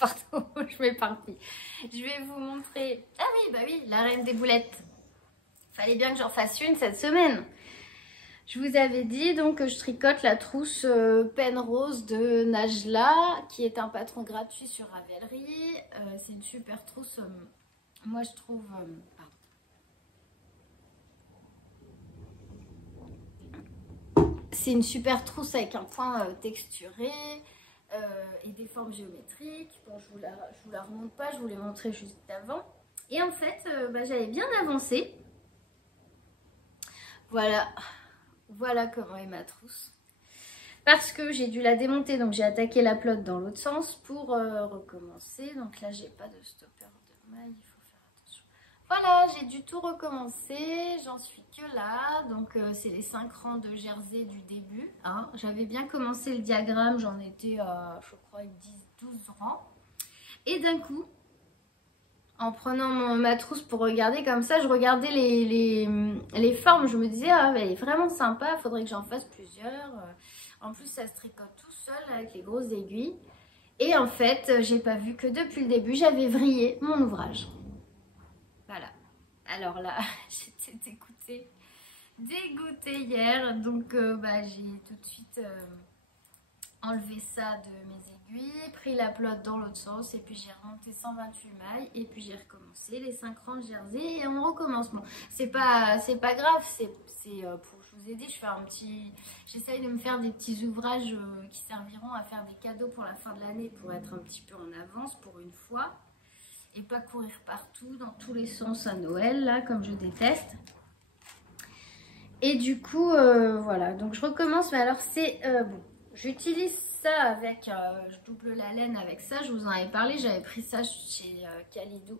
pardon, je m'éparpille. Je vais vous montrer, ah oui, bah oui, la reine des boulettes. Fallait bien que j'en fasse une cette semaine. Je vous avais dit donc que je tricote la trousse Peine Rose de Najla, qui est un patron gratuit sur Ravelry. C'est une super trousse, moi je trouve, pardon. C'est une super trousse avec un point texturé. et des formes géométriques. Bon, je vous la remonte pas, je vous l'ai montré juste avant. Et en fait, j'avais bien avancé. Voilà, voilà comment est ma trousse. Parce que j'ai dû la démonter, donc j'ai attaqué la pelote dans l'autre sens pour recommencer. Donc là, j'ai pas de stopper de maille, il faut faire attention. Voilà, j'ai dû tout recommencer, j'en suis que là. Donc c'est les 5 rangs de jersey du début. Hein. J'avais bien commencé le diagramme, j'en étais à, je crois, 10-12 rangs. Et d'un coup, en prenant ma trousse pour regarder comme ça, je regardais les formes. Je me disais, ah, elle est vraiment sympa, il faudrait que j'en fasse plusieurs. En plus, ça se tricote tout seul avec les grosses aiguilles. Et en fait, j'ai pas vu que depuis le début, j'avais vrillé mon ouvrage. Voilà. Alors là, j'étais dégoûtée hier. Donc, j'ai tout de suite enlevé ça de mes aiguilles, pris la pelote dans l'autre sens et puis j'ai remonté 128 mailles et puis j'ai recommencé les 5 rangs de jersey et on recommence. Bon, c'est pas grave, c'est pour, je vous ai dit, je fais un petit, j'essaye de me faire des petits ouvrages qui serviront à faire des cadeaux pour la fin de l'année pour être un petit peu en avance pour une fois et pas courir partout dans tous les sens à Noël là comme je déteste. Et du coup voilà, donc je recommence, mais alors c'est bon. J'utilise ça avec, je double la laine avec ça, je vous en avais parlé, j'avais pris ça chez Calidou.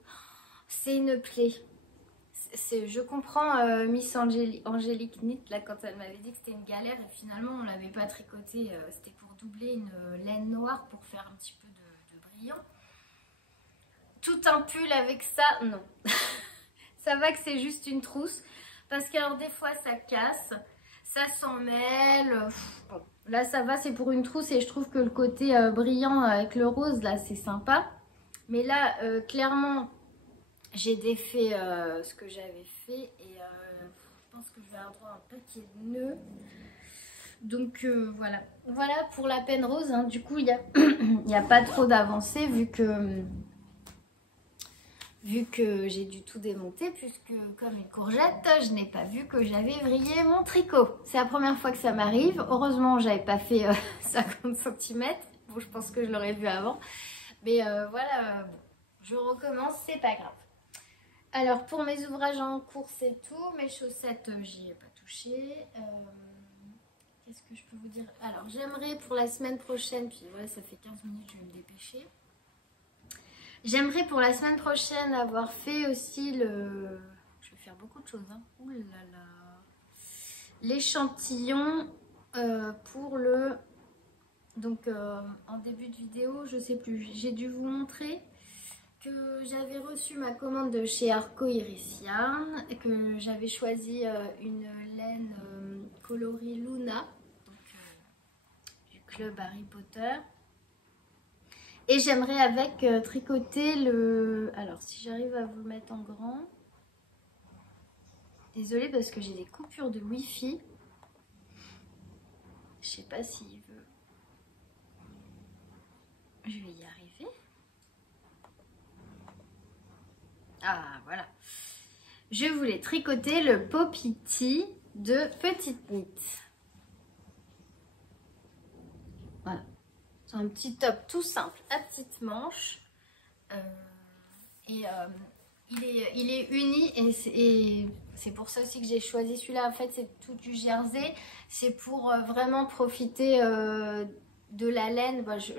C'est une plaie. Je comprends Miss Angélique Knit, là, quand elle m'avait dit que c'était une galère et finalement on ne l'avait pas tricoté, c'était pour doubler une laine noire pour faire un petit peu de brillant. Tout un pull avec ça, non. Ça va que c'est juste une trousse, parce que alors des fois ça casse. Ça s'en mêle. Bon, là, ça va, c'est pour une trousse et je trouve que le côté brillant avec le rose, là, c'est sympa. Mais là, clairement, j'ai défait ce que j'avais fait et je pense que je vais avoir droit à un paquet de nœuds. Donc, voilà. Voilà pour la peine rose. Hein. Du coup, il n'y a pas trop d'avancée vu que j'ai dû tout démonter, puisque comme une courgette, je n'ai pas vu que j'avais vrillé mon tricot. C'est la première fois que ça m'arrive. Heureusement, j'avais pas fait 50 cm. Bon, je pense que je l'aurais vu avant. Mais voilà, bon, je recommence, c'est pas grave. Alors, pour mes ouvrages en cours, c'est tout. Mes chaussettes, j'y ai pas touché. Qu'est-ce que je peux vous dire? Alors, j'aimerais pour la semaine prochaine, puis voilà, ça fait 15 minutes, je vais me dépêcher. J'aimerais pour la semaine prochaine avoir fait aussi le... Je vais faire beaucoup de choses. Hein. Ouh là là. L'échantillon pour le... Donc en début de vidéo, je sais plus. J'ai dû vous montrer que j'avais reçu ma commande de chez Arco Iris Yarn. Que j'avais choisi une laine coloris Luna. Donc, du club Harry Potter. Et j'aimerais avec tricoter le... Alors, si j'arrive à vous le mettre en grand. Désolée parce que j'ai des coupures de Wi-Fi. Je sais pas s'il veut. Je vais y arriver. Ah, voilà. Je voulais tricoter le Poppy de Petite Knit. Voilà. C'est un petit top tout simple à petites manches. Il est uni et c'est pour ça aussi que j'ai choisi celui-là. En fait, c'est tout du jersey. C'est pour vraiment profiter de la laine. Bon, je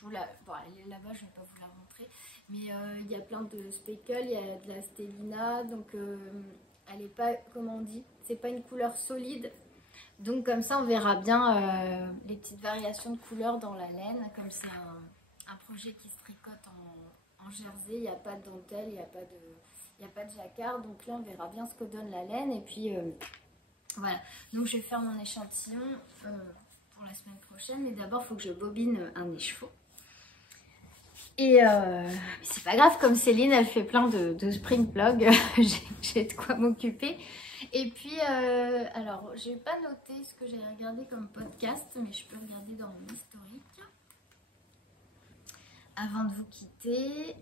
vous la... Bon, elle est là-bas, je ne vais pas vous la montrer. Mais il y a plein de speckle, il y a de la stellina. Donc, elle n'est pas, comment on dit, c'est pas une couleur solide. Donc comme ça on verra bien les petites variations de couleurs dans la laine. Comme c'est un projet qui se tricote en jersey, il n'y a pas de dentelle, il n'y a pas de jacquard. Donc là on verra bien ce que donne la laine. Et puis voilà, donc je vais faire mon échantillon pour la semaine prochaine. Mais d'abord il faut que je bobine un écheveau. Et c'est pas grave, comme Céline elle fait plein de spring plug, j'ai de quoi m'occuper. Et puis, alors, j'ai pas noté ce que j'ai regardé comme podcast, mais je peux regarder dans mon historique. Avant de vous quitter.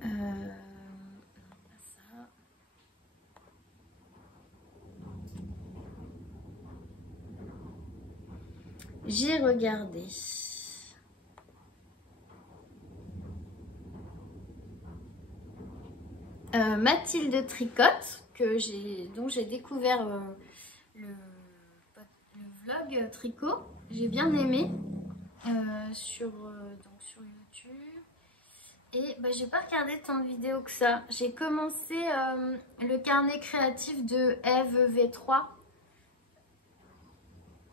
Non, pas ça. j'ai regardé. Mathilde Tricotte, dont j'ai découvert le vlog tricot. J'ai bien aimé sur YouTube. Et bah, j'ai pas regardé tant de vidéos que ça. J'ai commencé le carnet créatif de Eve V3.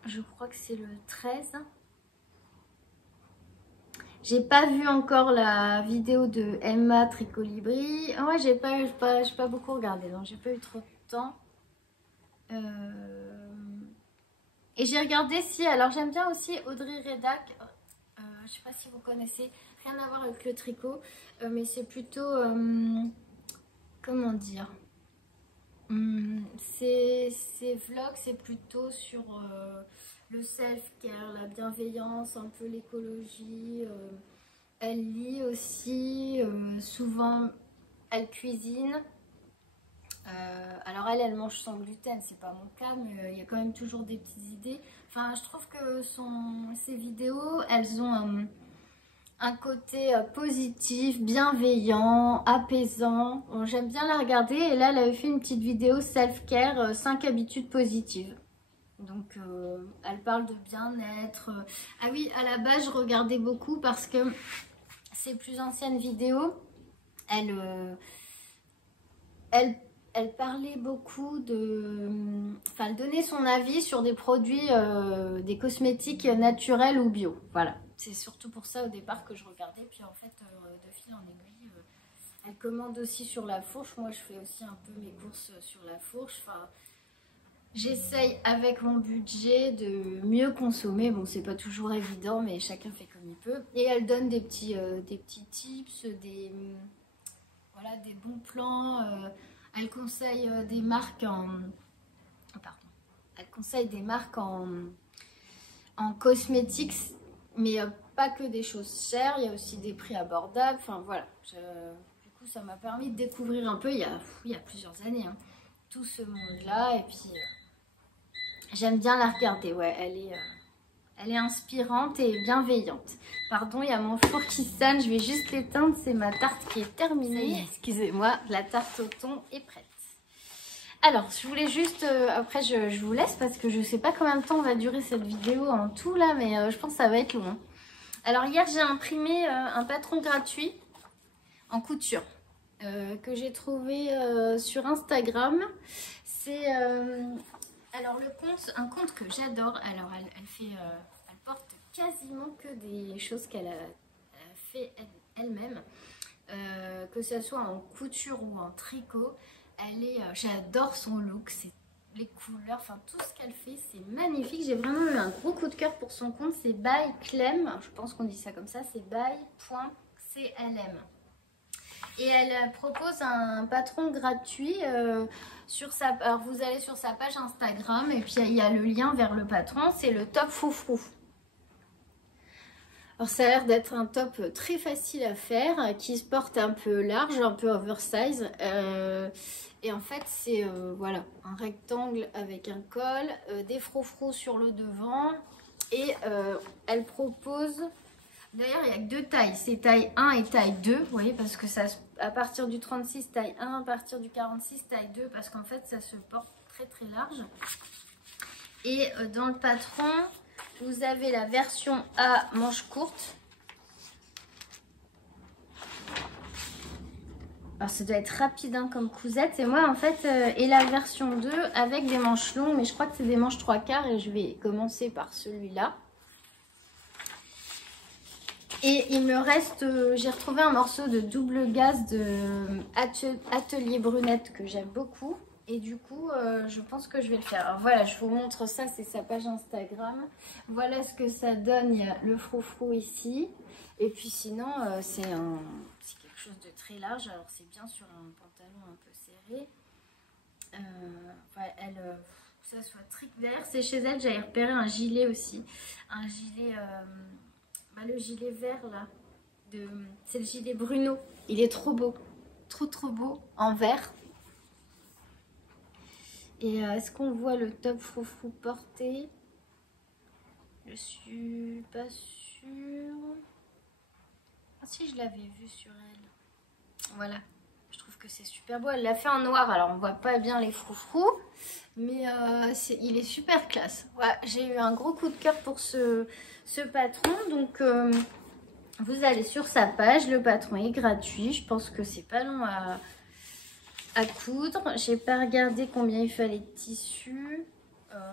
Je crois que c'est le 13. J'ai pas vu encore la vidéo de Emma Tricolibri. Ouais, j'ai pas beaucoup regardé, donc j'ai pas eu trop de temps. Et j'ai regardé si... Alors j'aime bien aussi Audrey Redac. Je sais pas si vous connaissez. Rien à voir avec le tricot. Mais c'est plutôt... comment dire, ces vlogs, c'est plutôt sur le self-care, la bienveillance, un peu l'écologie. Elle lit aussi, souvent elle cuisine. Alors elle mange sans gluten, c'est pas mon cas, mais il y a quand même toujours des petites idées. Enfin, je trouve que ses vidéos, elles ont un côté positif, bienveillant, apaisant. Bon, j'aime bien la regarder. Et là, elle avait fait une petite vidéo self-care, 5 habitudes positives. Donc, elle parle de bien-être. Ah oui, à la base, je regardais beaucoup parce que ses plus anciennes vidéos, elle parlait beaucoup Enfin, elle donnait son avis sur des produits, des cosmétiques naturels ou bio. Voilà. C'est surtout pour ça au départ que je regardais. Puis en fait, de fil en aiguille, elle commande aussi sur la fourche. Moi, je fais aussi un peu mes courses sur la fourche. Enfin, j'essaye avec mon budget de mieux consommer. Bon, c'est pas toujours évident, mais chacun fait comme il peut. Et elle donne des petits tips, voilà, des bons plans. Elle conseille des marques Elle conseille des marques en cosmétiques, mais pas que des choses chères. Il y a aussi des prix abordables. Enfin voilà. Du coup, ça m'a permis de découvrir un peu, il y a plusieurs années, hein, tout ce monde-là. Et puis, j'aime bien la regarder. Ouais, elle est inspirante et bienveillante. Pardon, il y a mon four qui sonne. Je vais juste l'éteindre. C'est ma tarte qui est terminée. Excusez-moi, la tarte au thon est prête. Alors, je voulais juste... après, je vous laisse parce que je ne sais pas combien de temps va durer cette vidéo en tout là. Mais je pense que ça va être long. Alors, hier, j'ai imprimé un patron gratuit en couture que j'ai trouvé sur Instagram. C'est... alors, un compte que j'adore. Alors, elle porte quasiment que des choses qu'elle a fait elle-même. Que ce soit en couture ou en tricot. J'adore son look, c'est les couleurs, enfin tout ce qu'elle fait, c'est magnifique. J'ai vraiment eu un gros coup de cœur pour son compte. C'est by Clem, je pense qu'on dit ça comme ça, c'est by.clm. Et elle propose un patron gratuit alors vous allez sur sa page Instagram et puis il y a le lien vers le patron, c'est le top foufrou. Alors ça a l'air d'être un top très facile à faire, qui se porte un peu large, un peu oversize. Et en fait c'est voilà, un rectangle avec un col, des froufrous sur le devant. Et elle propose, d'ailleurs il n'y a que deux tailles, c'est taille 1 et taille 2, vous voyez, parce que ça, à partir du 36 taille 1, à partir du 46 taille 2, parce qu'en fait ça se porte très très large. Et dans le patron, vous avez la version à manches courtes. Alors ça doit être rapide hein, comme cousette. Et moi en fait, et la version 2 avec des manches longues. Mais je crois que c'est des manches 3/4 et je vais commencer par celui-là. Et il me reste, j'ai retrouvé un morceau de double gaze de Atelier Brunette que j'aime beaucoup. Et du coup, je pense que je vais le faire. Alors voilà, je vous montre ça, c'est sa page Instagram. Voilà ce que ça donne. Il y a le froufrou ici. Et puis sinon, c'est quelque chose de très large. Alors c'est bien sur un pantalon un peu serré. Ouais, que ça soit trick vert. C'est chez elle, j'avais repéré un gilet aussi. Un gilet, le gilet vert là. C'est le gilet Bruno. Il est trop beau. Trop beau. En vert. Et est-ce qu'on voit le top froufrou porté? Je suis pas sûre. Ah si, je l'avais vu sur elle. Voilà. Je trouve que c'est super beau. Elle l'a fait en noir, alors on voit pas bien les froufrous. Mais il est super classe. Ouais, j'ai eu un gros coup de cœur pour ce patron. Donc vous allez sur sa page. Le patron est gratuit. Je pense que c'est pas long à coudre. J'ai pas regardé combien il fallait de tissu.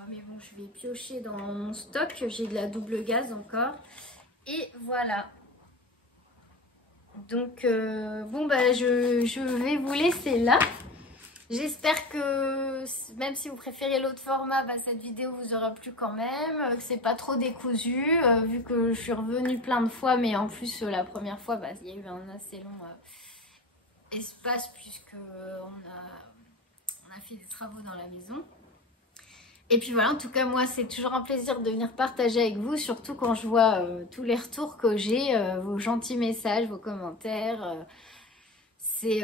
Mais bon, je vais piocher dans mon stock. J'ai de la double gaze encore. Et voilà. Donc bon bah je vais vous laisser là. J'espère que même si vous préférez l'autre format, bah, cette vidéo vous aura plu quand même, que c'est pas trop décousu, vu que je suis revenue plein de fois, mais en plus la première fois bah, il y a eu un assez long espace puisque on a fait des travaux dans la maison. Et puis voilà, en tout cas moi c'est toujours un plaisir de venir partager avec vous, surtout quand je vois tous les retours que j'ai, vos gentils messages, vos commentaires. C'est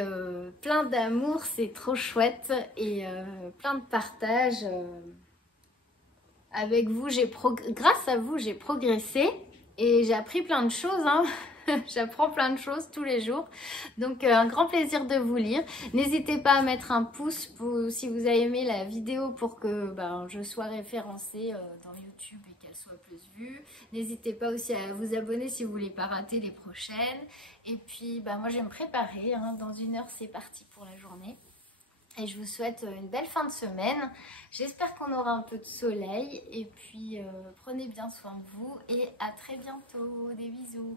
plein d'amour, c'est trop chouette et plein de partage. Avec vous, grâce à vous, j'ai progressé et j'ai appris plein de choses. Hein. J'apprends plein de choses tous les jours. Donc un grand plaisir de vous lire. N'hésitez pas à mettre un pouce si vous avez aimé la vidéo pour que je sois référencée dans YouTube et qu'elle soit plus vue. N'hésitez pas aussi à vous abonner si vous voulez pas rater les prochaines. Et puis moi je vais me préparer. Hein. Dans 1 heure c'est parti pour la journée. Et je vous souhaite une belle fin de semaine. J'espère qu'on aura un peu de soleil. Et puis prenez bien soin de vous et à très bientôt. Des bisous.